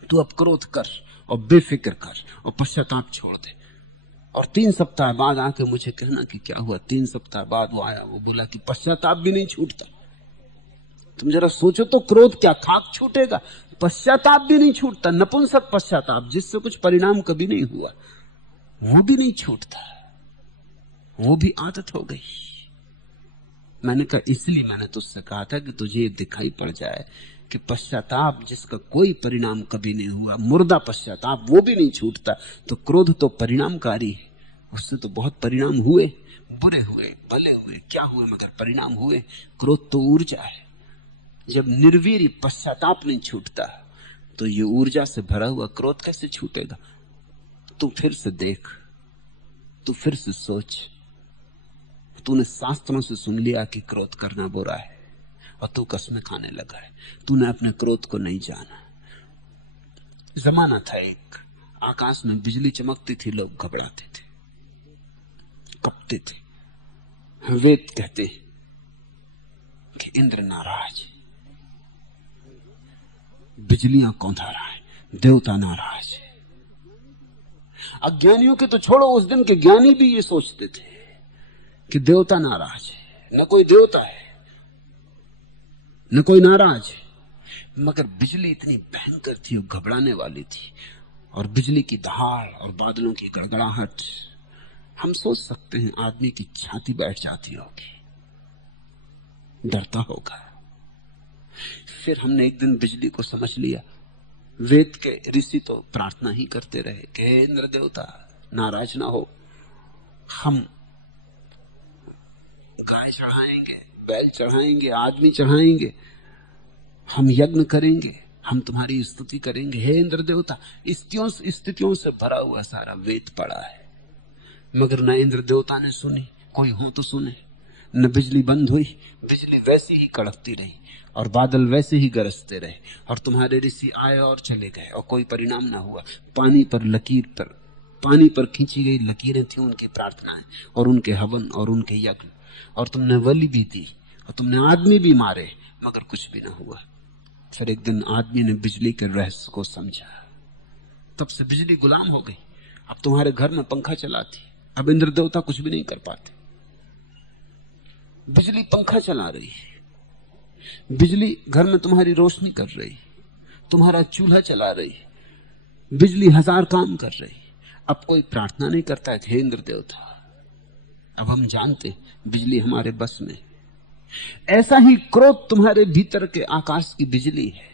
तू अब क्रोध कर और बेफिक्र कर और पश्चाताप छोड़ दे। और 3 सप्ताह बाद आके मुझे कहना कि क्या हुआ। 3 सप्ताह बाद वो आया, वो बोला कि पश्चाताप भी नहीं छूटता। तुम जरा सोचो तो, क्रोध क्या खाक छूटेगा, पश्चाताप भी नहीं छूटता। नपुंसक पश्चाताप, जिससे कुछ परिणाम कभी नहीं हुआ, वो भी नहीं छूटता, वो भी आदत हो गई। मैंने कहा इसलिए मैंने तुझसे कहा था कि तुझे दिखाई पड़ जाए कि पश्चाताप जिसका कोई परिणाम कभी नहीं हुआ, मुर्दा पश्चाताप, वो भी नहीं छूटता। तो क्रोध तो परिणामकारी है, उससे तो बहुत परिणाम हुए, बुरे हुए, भले हुए, क्या हुए, मगर परिणाम हुए। क्रोध तो ऊर्जा है। जब निर्वीर्य पश्चाताप नहीं छूटता तो ये ऊर्जा से भरा हुआ क्रोध कैसे छूटेगा। तू फिर से देख, तू फिर से सोच। तूने शास्त्रों से सुन लिया कि क्रोध करना बुरा है और तू कसमें खाने लगा है। तूने अपने क्रोध को नहीं जाना। जमाना था एक, आकाश में बिजली चमकती थी, लोग घबराते थे, कपते थे। वेद कहते कि इंद्र नाराज, बिजलियां कौंधा रहा है, देवता नाराज है। अज्ञानियों के तो छोड़ो, उस दिन के ज्ञानी भी ये सोचते थे कि देवता नाराज है। न कोई देवता है, न कोई नाराज है, मगर बिजली इतनी भयंकर थी और घबराने वाली थी, और बिजली की दहाड़ और बादलों की गड़गड़ाहट, हम सोच सकते हैं आदमी की छाती बैठ जाती होगी, डरता होगा। फिर हमने एक दिन बिजली को समझ लिया। वेद के ऋषि तो प्रार्थना ही करते रहे कि हे इंद्र देवता नाराज ना हो, हम गाय चढ़ाएंगे, बैल चढ़ाएंगे, आदमी चढ़ाएंगे, हम यज्ञ करेंगे, हम तुम्हारी स्तुति करेंगे, हे इंद्र देवता। स्थितियों से भरा हुआ सारा वेद पड़ा है, मगर न इंद्र देवता ने सुनी। कोई हो तो सुने। न बिजली बंद हुई, बिजली वैसी ही कड़कती रही और बादल वैसे ही गरजते रहे, और तुम्हारे ऋषि आए और चले गए और कोई परिणाम ना हुआ। पानी पर खींची गई लकीरें थी उनकी प्रार्थनाएं और उनके हवन और उनके यज्ञ, और तुमने बलि भी दी और तुमने आदमी भी मारे, मगर कुछ भी ना हुआ। फिर एक दिन आदमी ने बिजली के रहस्य को समझा, तब से बिजली गुलाम हो गई। अब तुम्हारे घर में पंखा चलाती, अब इंद्र देवता कुछ भी नहीं कर पाते। बिजली पंखा चला रही है, बिजली घर में तुम्हारी रोशनी कर रही, तुम्हारा चूल्हा चला रही, बिजली 1000 काम कर रही। अब कोई प्रार्थना नहीं करता है हे इंद्र देवता। अब हम जानते बिजली हमारे बस में। ऐसा ही क्रोध तुम्हारे भीतर के आकाश की बिजली है,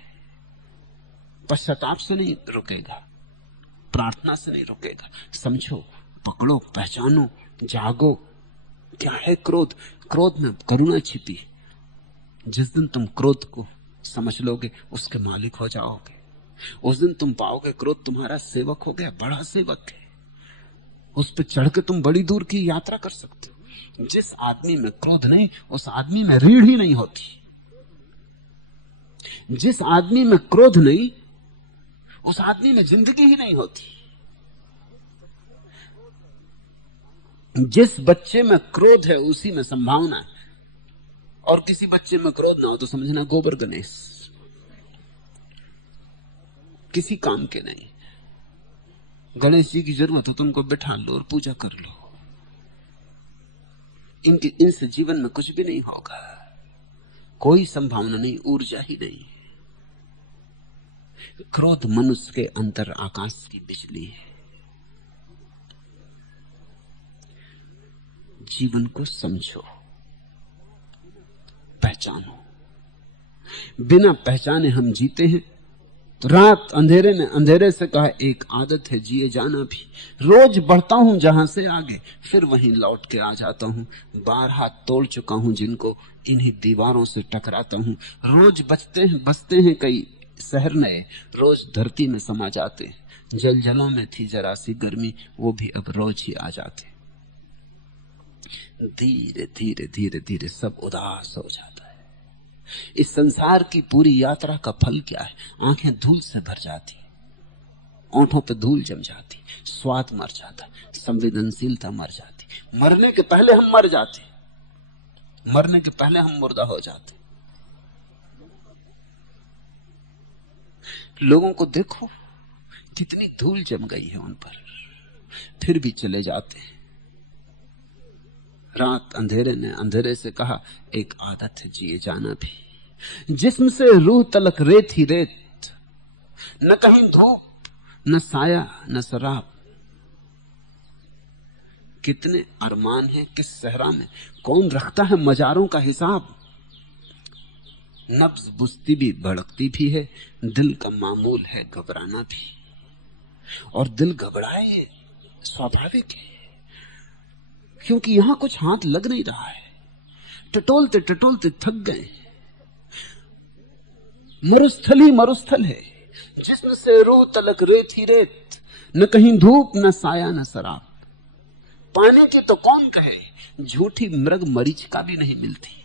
पश्चाताप से नहीं रुकेगा, प्रार्थना से नहीं रुकेगा। समझो, पकड़ो, पहचानो, जागो। क्या है क्रोध? क्रोध में करुणा छिपी। जिस दिन तुम क्रोध को समझ लोगे उसके मालिक हो जाओगे। उस दिन तुम पाओगे क्रोध तुम्हारा सेवक हो गया, बड़ा सेवक है। उस पर चढ़ के तुम बड़ी दूर की यात्रा कर सकते हो। जिस आदमी में क्रोध नहीं, उस आदमी में रीढ़ ही नहीं होती। जिस आदमी में क्रोध नहीं, उस आदमी में जिंदगी ही नहीं होती। जिस बच्चे में क्रोध है उसी में संभावना है, और किसी बच्चे में क्रोध ना हो तो समझना गोबर गणेश, किसी काम के नहीं। गणेश जी की जरूरत हो तो उनको बिठा लो और पूजा कर लो। इनसे जीवन में कुछ भी नहीं होगा, कोई संभावना नहीं, ऊर्जा ही नहीं। क्रोध मनुष्य के अंतर आकाश की बिजली है। जीवन को समझो, पहचानो। बिना पहचाने हम जीते हैं तो रात अंधेरे में अंधेरे से कहा एक आदत है जिए जाना भी। रोज बढ़ता हूं जहां से आगे, फिर वहीं लौट के आ जाता हूं। बार हाथ तोड़ चुका हूं जिनको, इन्हीं दीवारों से टकराता हूं। रोज बसते हैं कई शहर नए, रोज धरती में समा जाते। जलों में थी जरा सी गर्मी, वो भी अब रोज ही आ जाते। धीरे धीरे धीरे धीरे सब उदास हो जाता है। इस संसार की पूरी यात्रा का फल क्या है? आंखें धूल से भर जाती, ओंठों पे धूल जम जाती, स्वाद मर जाता, संवेदनशीलता मर जाती। मरने के पहले हम मर जाते, मरने के पहले हम मुर्दा हो जाते। लोगों को देखो कितनी धूल जम गई है उन पर, फिर भी चले जाते हैं। रात अंधेरे ने अंधेरे से कहा, एक आदत है जिए जाना भी, जिस्म से रूह तलक रेत ही रेत, न कहीं धूप न साया न शराब। कितने अरमान हैं किस सहरा में, कौन रखता है मजारों का हिसाब। नब्ज बुझती भी भड़कती भी है, दिल का मामूल है घबराना भी, और दिल घबराए ये स्वाभाविक है, क्योंकि यहां कुछ हाथ लग नहीं रहा है। टटोलते टटोलते थक गए, मरुस्थल ही मरुस्थल है, जिस्म से रूह तलक रेत ही रेत, न कहीं धूप न साया न शराब। पाने की तो कौन कहे, झूठी मृग मरीचिका भी नहीं मिलती।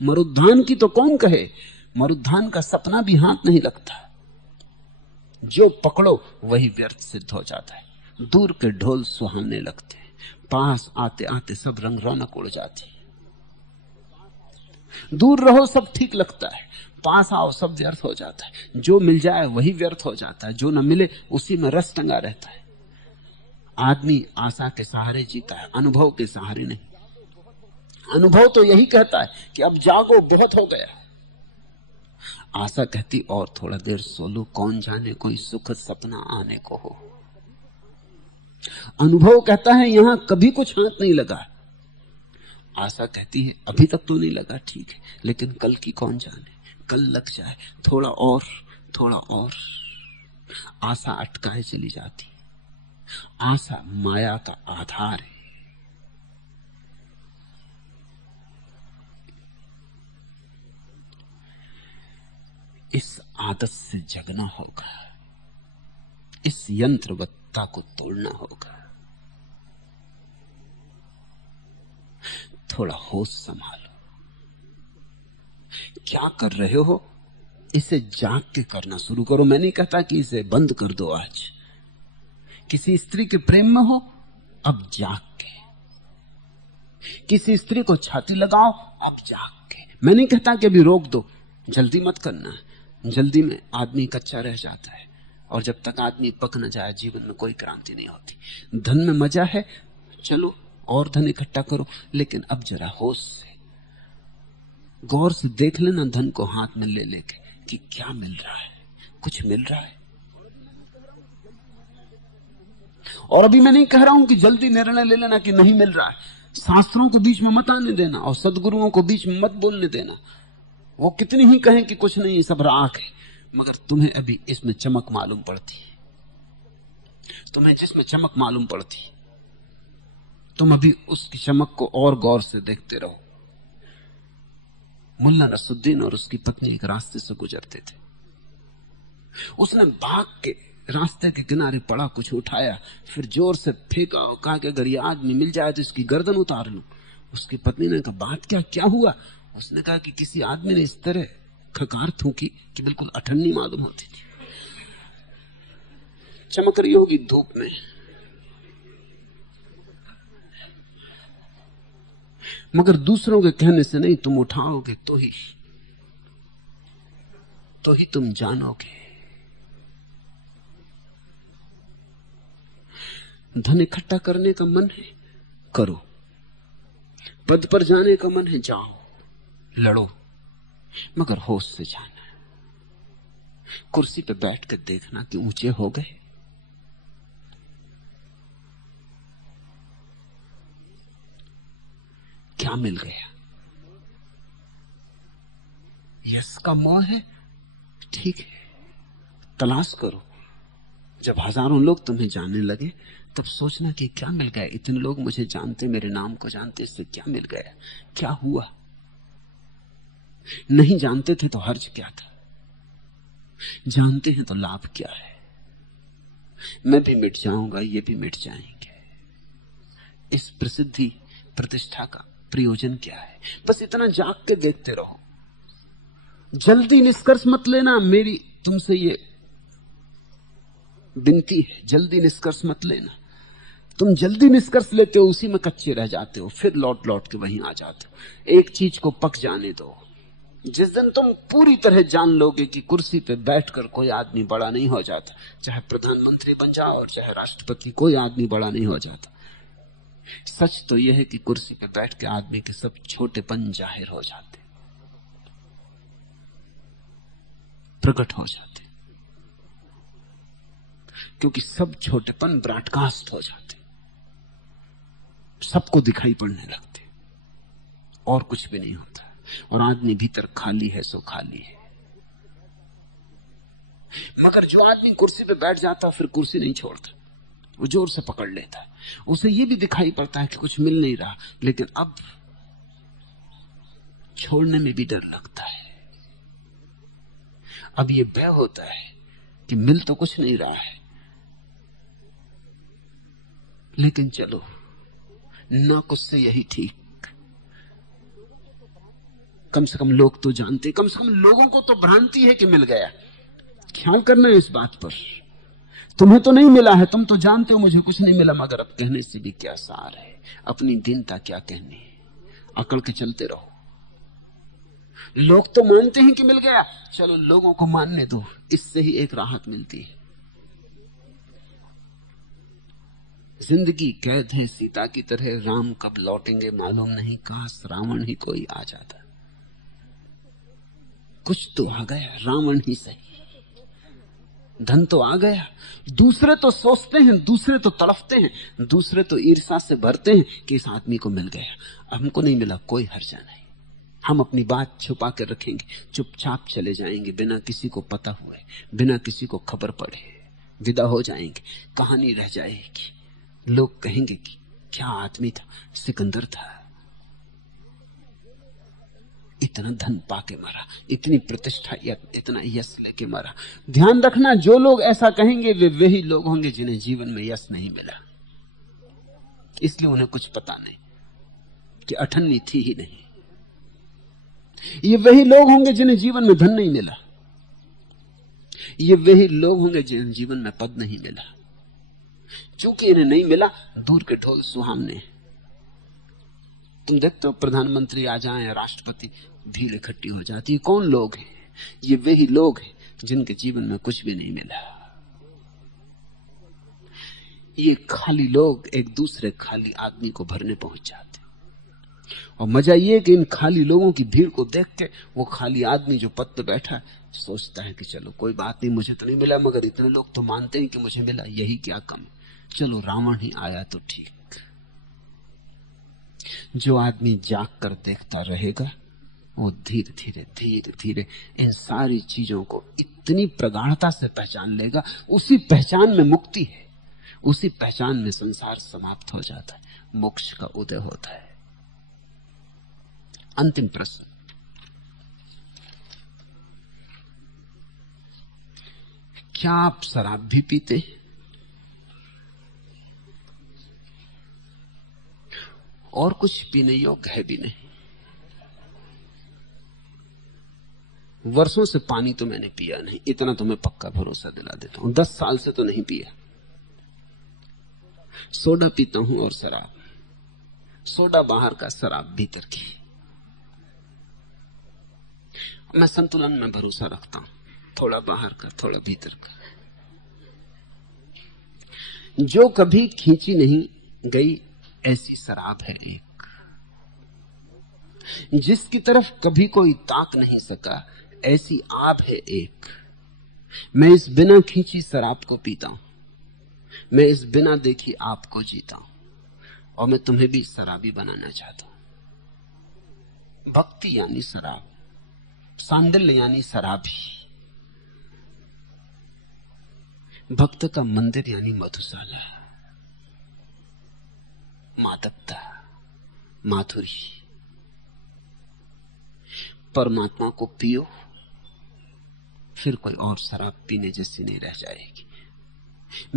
मरुद्धान की तो कौन कहे, मरुद्धान का सपना भी हाथ नहीं लगता। जो पकड़ो वही व्यर्थ सिद्ध हो जाता है। दूर के ढोल सुहाने लगते, पास आते आते सब रंग रौनक उड़ जाती। दूर रहो सब ठीक लगता है, पास आओ सब व्यर्थ हो जाता है। जो मिल जाए वही व्यर्थ हो जाता है, जो न मिले उसी में रस टंगा रहता है। आदमी आशा के सहारे जीता है, अनुभव के सहारे नहीं। अनुभव तो यही कहता है कि अब जागो, बहुत हो गया। आशा कहती और थोड़ा देर सो लो, कौन जाने कोई सुखद सपना आने को हो। अनुभव कहता है यहां कभी कुछ हाथ नहीं लगा। आशा कहती है अभी तक तो नहीं लगा, ठीक है, लेकिन कल की कौन जाने, कल लग जाए, थोड़ा और थोड़ा और। आशा अटकाए चली जाती। आशा माया का आधार है। इस आदत से जगना होगा, इस यंत्रवत्ता को तोड़ना होगा। थोड़ा होश संभालो, क्या कर रहे हो इसे जाग के करना शुरू करो। मैं नहीं कहता कि इसे बंद कर दो आज। किसी स्त्री के प्रेम में हो, अब जाग के। किसी स्त्री को छाती लगाओ, अब जाग के। मैं नहीं कहता कि अभी रोक दो, जल्दी मत करना। जल्दी में आदमी कच्चा रह जाता है, और जब तक आदमी पक न जाए जीवन में कोई क्रांति नहीं होती। धन में मजा है, चलो और धन इकट्ठा करो, लेकिन अब जरा होश से गौर से देख लेना धन को हाथ में ले लेके कि क्या मिल रहा है, कुछ मिल रहा है। और अभी मैं नहीं कह रहा हूं कि जल्दी निर्णय ले लेना कि नहीं मिल रहा है। शास्त्रों को बीच में मत आने देना और सदगुरुओं को बीच में मत बोलने देना। वो कितनी ही कहें कि कुछ नहीं, सब राख है, मगर तुम्हें अभी इसमें चमक मालूम पड़ती है। तुम्हें जिसमें चमक मालूम पड़ती, तुम अभी उसकी चमक को और गौर से देखते रहो। मुल्ला नसरुद्दीन और उसकी पत्नी एक रास्ते से गुजरते थे। उसने भाग के रास्ते के किनारे पड़ा कुछ उठाया, फिर जोर से फेंका और कहा कि अगर यह आदमी मिल जाए तो इसकी गर्दन उतार लूं। उसकी पत्नी ने कहा बात क्या हुआ? उसने कहा कि किसी आदमी ने इस तरह खकार थूकी कि बिल्कुल अठन्नी मालूम होती थी। चमक रही होगी धूप में। मगर दूसरों के कहने से नहीं, तुम उठाओगे तो ही तुम जानोगे। धन इकट्ठा करने का मन है, करो। पद पर जाने का मन है, जाओ, लड़ो, मगर होश से जाना। कुर्सी पे बैठ कर देखना कि ऊंचे हो गए। क्या मिल गया? यश का मोह है, ठीक है, तलाश करो। जब हजारों लोग तुम्हें जानने लगे तब सोचना कि क्या मिल गया। इतने लोग मुझे जानते, मेरे नाम को जानते, इससे क्या मिल गया, क्या हुआ? नहीं जानते थे तो हर्ज क्या था, जानते हैं तो लाभ क्या है। मैं भी मिट जाऊंगा, ये भी मिट जाएंगे। इस प्रसिद्धि प्रतिष्ठा का प्रयोजन क्या है? बस इतना जाग के देखते रहो। जल्दी निष्कर्ष मत लेना, मेरी तुमसे ये विनती है, जल्दी निष्कर्ष मत लेना। तुम जल्दी निष्कर्ष लेते हो, उसी में कच्चे रह जाते हो, फिर लौट लौट के वहीं आ जाते हो। एक चीज को पक जाने दो। जिस दिन तुम पूरी तरह जान लोगे कि कुर्सी पे बैठकर कोई आदमी बड़ा नहीं हो जाता, चाहे प्रधानमंत्री बन जाओ और चाहे राष्ट्रपति, कोई आदमी बड़ा नहीं हो जाता। सच तो यह है कि कुर्सी पे बैठ के आदमी के सब छोटेपन जाहिर हो जाते, प्रकट हो जाते, क्योंकि सब छोटेपन ब्रॉडकास्ट हो जाते, सबको दिखाई पड़ने लगते, और कुछ भी नहीं होता। और आदमी भीतर खाली है सो खाली है। मगर जो आदमी कुर्सी पे बैठ जाता फिर कुर्सी नहीं छोड़ता, वो जोर से पकड़ लेता है। उसे ये भी दिखाई पड़ता है कि कुछ मिल नहीं रहा, लेकिन अब छोड़ने में भी डर लगता है। अब ये भय होता है कि मिल तो कुछ नहीं रहा है, लेकिन चलो ना कुछ से यही ठीक। कम से कम लोग तो जानते, कम से कम लोगों को तो भ्रांति है कि मिल गया। ख्याल करना है इस बात पर। तुम्हें तो नहीं मिला है, तुम तो जानते हो मुझे कुछ नहीं मिला, मगर अब कहने से भी क्या सार है, अपनी दीनता क्या कहनी, अकड़ के चलते रहो। लोग तो मानते हैं कि मिल गया, चलो लोगों को मानने दो, इससे ही एक राहत मिलती है। जिंदगी कैद है सीता की तरह, राम कब लौटेंगे मालूम नहीं, काश रावण ही कोई आ जाता। कुछ तो आ गया, रावण ही सही, धन तो आ गया। दूसरे तो सोचते हैं, दूसरे तो तड़फते हैं, दूसरे तो ईर्ष्या से भरते हैं कि इस आदमी को मिल गया, हमको नहीं मिला, कोई हर्जा नहीं। हम अपनी बात छुपा कर रखेंगे, चुपचाप चले जाएंगे, बिना किसी को पता हुए, बिना किसी को खबर पड़े विदा हो जाएंगे। कहानी रह जाएगी, लोग कहेंगे कि क्या आदमी था, सिकंदर था, इतना धन पाके मरा, इतनी प्रतिष्ठा, इतना यश लेके मरा। ध्यान रखना, जो लोग ऐसा कहेंगे वे वही लोग होंगे जिन्हें जीवन में यश नहीं मिला, इसलिए उन्हें कुछ पता नहीं कि अठन्नी थी ही नहीं। ये वही लोग होंगे जिन्हें जीवन में धन नहीं मिला, ये वही लोग होंगे जिन्हें जीवन में पद नहीं मिला। चूंकि इन्हें नहीं मिला, दूर के ढोल सुहावने। तुम देखते हो प्रधानमंत्री आ जाएं, राष्ट्रपति, भीड़ इकट्ठी हो जाती है। कौन लोग हैं? ये वही लोग हैं जिनके जीवन में कुछ भी नहीं मिला। ये खाली लोग एक दूसरे खाली आदमी को भरने पहुंच जाते, और मजा ये कि इन खाली लोगों की भीड़ को देख के वो खाली आदमी जो पद पे बैठा है सोचता है कि चलो कोई बात नहीं, मुझे तो नहीं मिला, मगर इतने लोग तो मानते हैं कि मुझे मिला, यही क्या कम है, चलो रावण ही आया तो ठीक। जो आदमी जाग कर देखता रहेगा वो धीरे धीरे धीरे धीरे इन सारी चीजों को इतनी प्रगाढ़ता से पहचान लेगा, उसी पहचान में मुक्ति है, उसी पहचान में संसार समाप्त हो जाता है, मोक्ष का उदय होता है। अंतिम प्रश्न, क्या आप शराब भी पीते हैं? और कुछ पीने योग्य है भी नहीं। वर्षों से पानी तो मैंने पिया नहीं, इतना तो मैं पक्का भरोसा दिला देता हूं। 10 साल से तो नहीं पिया। सोडा पीता हूं और शराब, सोडा बाहर का, शराब भीतर की। मैं संतुलन में भरोसा रखता हूं, थोड़ा बाहर का थोड़ा भीतर का। जो कभी खींची नहीं गई ऐसी शराब है एक, जिसकी तरफ कभी कोई ताक नहीं सका ऐसी आब है एक। मैं इस बिना खींची शराब को पीता हूं, मैं इस बिना देखी आपको जीता हूं, और मैं तुम्हें भी शराबी बनाना चाहता हूं। भक्ति यानी शराब, सांडिल्य यानी शराबी, भक्त का मंदिर यानी मधुशाला, मादकता, माधुरी। परमात्मा को पियो, फिर कोई और शराब पीने जैसी नहीं रह जाएगी।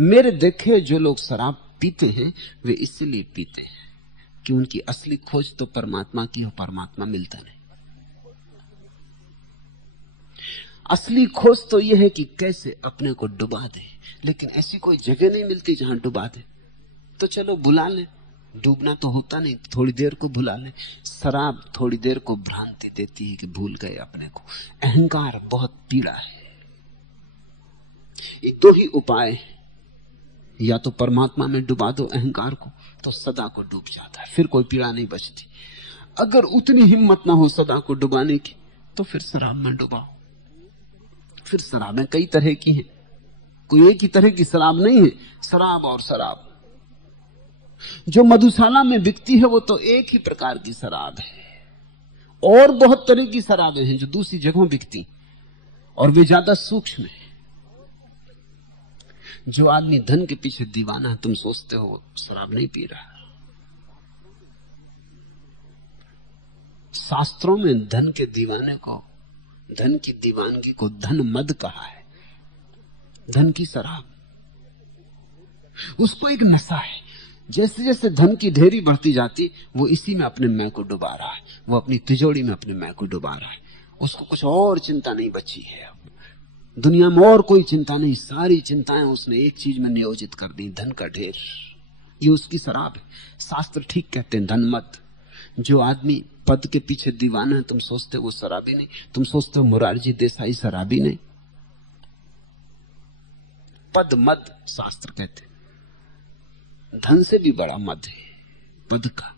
मेरे देखे जो लोग शराब पीते हैं वे इसलिए पीते हैं कि उनकी असली खोज तो परमात्मा की हो, परमात्मा मिलता नहीं। असली खोज तो यह है कि कैसे अपने को डुबा दे, लेकिन ऐसी कोई जगह नहीं मिलती जहां डुबा दे। तो चलो बुला ले, डूबना तो होता नहीं, थोड़ी देर को भुला ले। शराब थोड़ी देर को भ्रांति देती है कि भूल गए अपने को। अहंकार बहुत पीड़ा है। ये दो ही उपाय हैं, या तो परमात्मा में डुबा दो अहंकार को, तो सदा को डूब जाता है, फिर कोई पीड़ा नहीं बचती। अगर उतनी हिम्मत ना हो सदा को डुबाने की, तो फिर शराब में डुबाओ। फिर शराबें कई तरह की हैं, कोई एक ही तरह की शराब नहीं है। शराब और शराब जो मधुशाला में बिकती है वो तो एक ही प्रकार की शराब है, और बहुत तरह की शराबें हैं जो दूसरी जगहों बिकती, और वे ज्यादा सूक्ष्म है। जो आदमी धन के पीछे दीवाना है, तुम सोचते हो शराब नहीं पी रहा। शास्त्रों में धन के दीवाने को, धन की दीवानगी को धन मद कहा है, धन की शराब। उसको एक नशा है। जैसे जैसे धन की ढेरी बढ़ती जाती, वो इसी में अपने मैं को डुबा रहा है, वो अपनी तिजोरी में अपने मैं को डुबा रहा है। उसको कुछ और चिंता नहीं बची है, दुनिया में और कोई चिंता नहीं। सारी चिंताएं उसने एक चीज में नियोजित कर दी, धन का ढेर। ये उसकी शराब है। शास्त्र ठीक कहते हैं, धन मद। जो आदमी पद के पीछे दीवाना है, तुम सोचते हो वो शराबी नहीं। तुम सोचते हो मुरारजी देसाई शराबी नहीं। पद मद शास्त्र कहते, धन से भी बड़ा मद है पद का।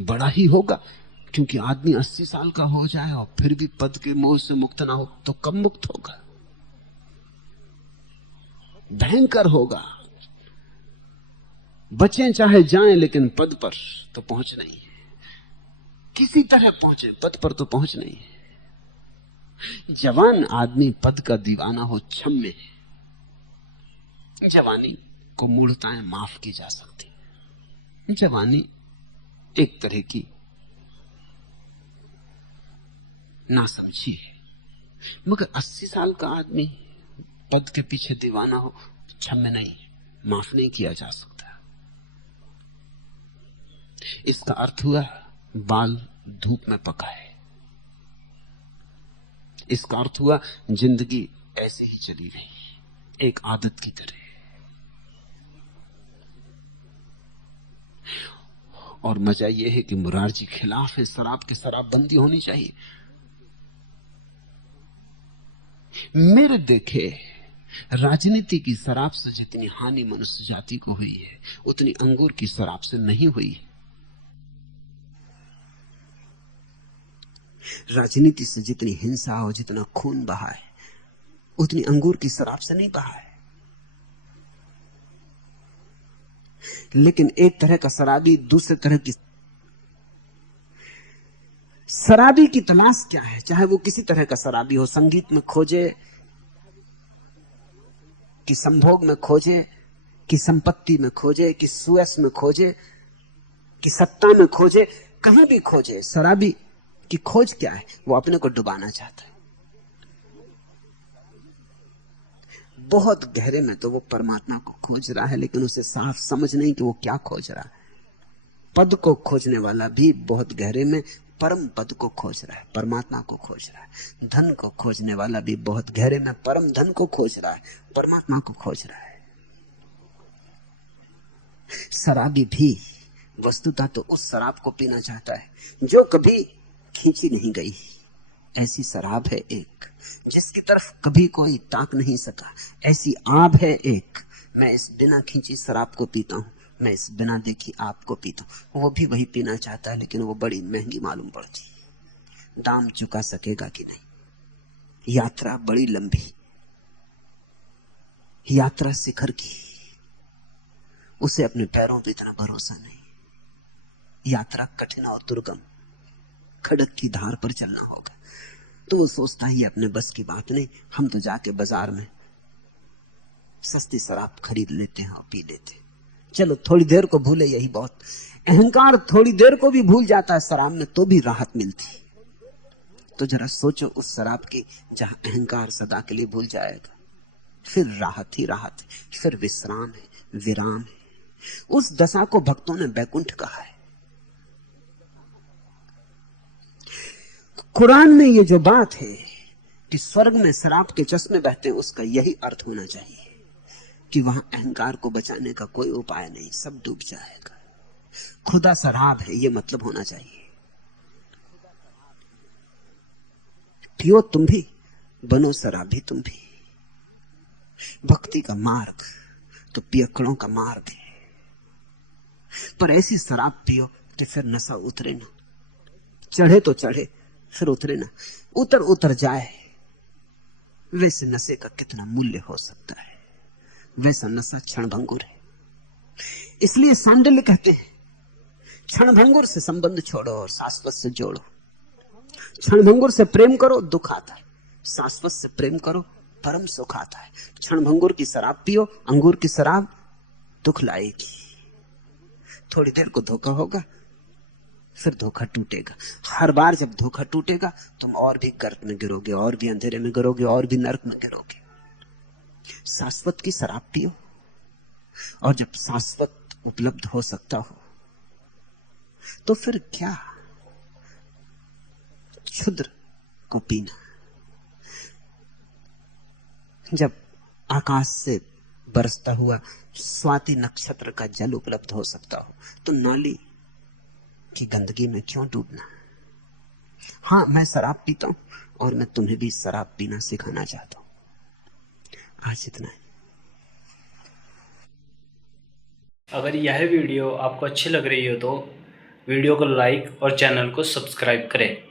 बड़ा ही होगा, क्योंकि आदमी 80 साल का हो जाए और फिर भी पद के मोह से मुक्त ना हो, तो कब मुक्त होगा? भयंकर होगा। बचें चाहे जाएं, लेकिन पद पर तो पहुंच नहीं है। किसी तरह पहुंचे, पद पर तो पहुंच नहीं है। जवान आदमी पद का दीवाना हो, क्षम में है। जवानी को मूढ़ताएं माफ की जा सकती। जवानी एक तरह की नासमझी है, मगर 80 साल का आदमी पद के पीछे दीवाना हो, क्षम्य नहीं, माफ नहीं किया जा सकता। इसका अर्थ हुआ बाल धूप में पका है। इसका अर्थ हुआ जिंदगी ऐसे ही चली गई, एक आदत की तरह। और मजा यह है कि मुरारजी खिलाफ है शराब के, शराबबंदी होनी चाहिए। मेरे देखे राजनीति की शराब से जितनी हानि मनुष्य जाति को हुई है, उतनी अंगूर की शराब से नहीं हुई। राजनीति से जितनी हिंसा और जितना खून बहा है, उतनी अंगूर की शराब से नहीं बहा है। लेकिन एक तरह का शराबी दूसरे तरह की शराबी की तलाश क्या है? चाहे वो किसी तरह का शराबी हो, संगीत में खोजे कि संभोग में खोजे, कि संपत्ति में खोजे, कि सुयस में खोजे, कि सत्ता में खोजे, कहां भी खोजे, शराबी की खोज क्या है? वो अपने को डुबाना चाहता है। बहुत गहरे में तो वो परमात्मा को खोज रहा है, लेकिन उसे साफ समझ नहीं कि वो क्या खोज रहा है। पद को खोजने वाला भी बहुत गहरे में परम पद को खोज रहा है, परमात्मा को खोज रहा है। धन को खोजने वाला भी बहुत गहरे में परम धन को खोज रहा है, परमात्मा को खोज रहा है। शराबी भी वस्तुतः तो उस शराब को पीना चाहता है जो कभी खींची नहीं गई। ऐसी शराब है एक जिसकी तरफ कभी कोई ताक नहीं सका। ऐसी आब है एक, मैं इस बिना खींची शराब को पीता हूं, मैं इस बिना देखी आपको पीता हूं। वो भी वही पीना चाहता है, लेकिन वो बड़ी महंगी मालूम पड़ती। दाम चुका सकेगा कि नहीं। यात्रा बड़ी लंबी, यात्रा शिखर की, उसे अपने पैरों पे इतना भरोसा नहीं। यात्रा कठिन और दुर्गम, खड़क की धार पर चलना होगा। तो वो सोचता ही अपने बस की बात नहीं, हम तो जाके बाजार में सस्ती शराब खरीद लेते हैं और पी लेते हैं। चलो थोड़ी देर को भूले, यही बहुत। अहंकार थोड़ी देर को भी भूल जाता है शराब में, तो भी राहत मिलती। तो जरा सोचो उस शराब की जहां अहंकार सदा के लिए भूल जाएगा। फिर राहत ही राहत है, फिर विश्राम है, विराम है। उस दशा को भक्तों ने बैकुंठ कहा है। कुरान में ये जो बात है कि स्वर्ग में शराब के चश्मे बहते हैं, उसका यही अर्थ होना चाहिए कि वहां अहंकार को बचाने का कोई उपाय नहीं, सब डूब जाएगा। खुदा शराब है, ये मतलब होना चाहिए। पियो तुम भी, बनो शराबी तुम भी। भक्ति का मार्ग तो पियक्कड़ों का मार्ग है, पर ऐसी शराब पियो कि फिर नशा उतरे ना। चढ़े तो चढ़े, फिर उतरे ना। उतर उतर जाए, वैसे नशे का कितना मूल्य हो सकता है। वैसा नशा क्षणभंगुर है। इसलिए सांडिल्य कहते हैं क्षणभंगुर से संबंध छोड़ो और शाश्वत से जोड़ो। क्षणभंगुर से प्रेम करो, दुख आता है। शाश्वत से प्रेम करो, परम सुख आता है। क्षणभंगुर की शराब पियो, अंगूर की शराब दुख लाएगी। थोड़ी देर को धोखा होगा, फिर धोखा टूटेगा। हर बार जब धोखा टूटेगा, तुम और भी गर्त में गिरोगे, और भी अंधेरे में गिरोगे, और भी नरक में गिरोगे। शाश्वत की शराब पियो, और जब शाश्वत उपलब्ध हो सकता हो तो फिर क्या क्षुद्र को पीना। जब आकाश से बरसता हुआ स्वाति नक्षत्र का जल उपलब्ध हो सकता हो तो नाली की गंदगी में क्यों डूबना। हाँ, मैं शराब पीता हूं और मैं तुम्हें भी शराब पीना सिखाना चाहता हूं। आज इतना है। अगर यह वीडियो आपको अच्छी लग रही हो तो वीडियो को लाइक और चैनल को सब्सक्राइब करें।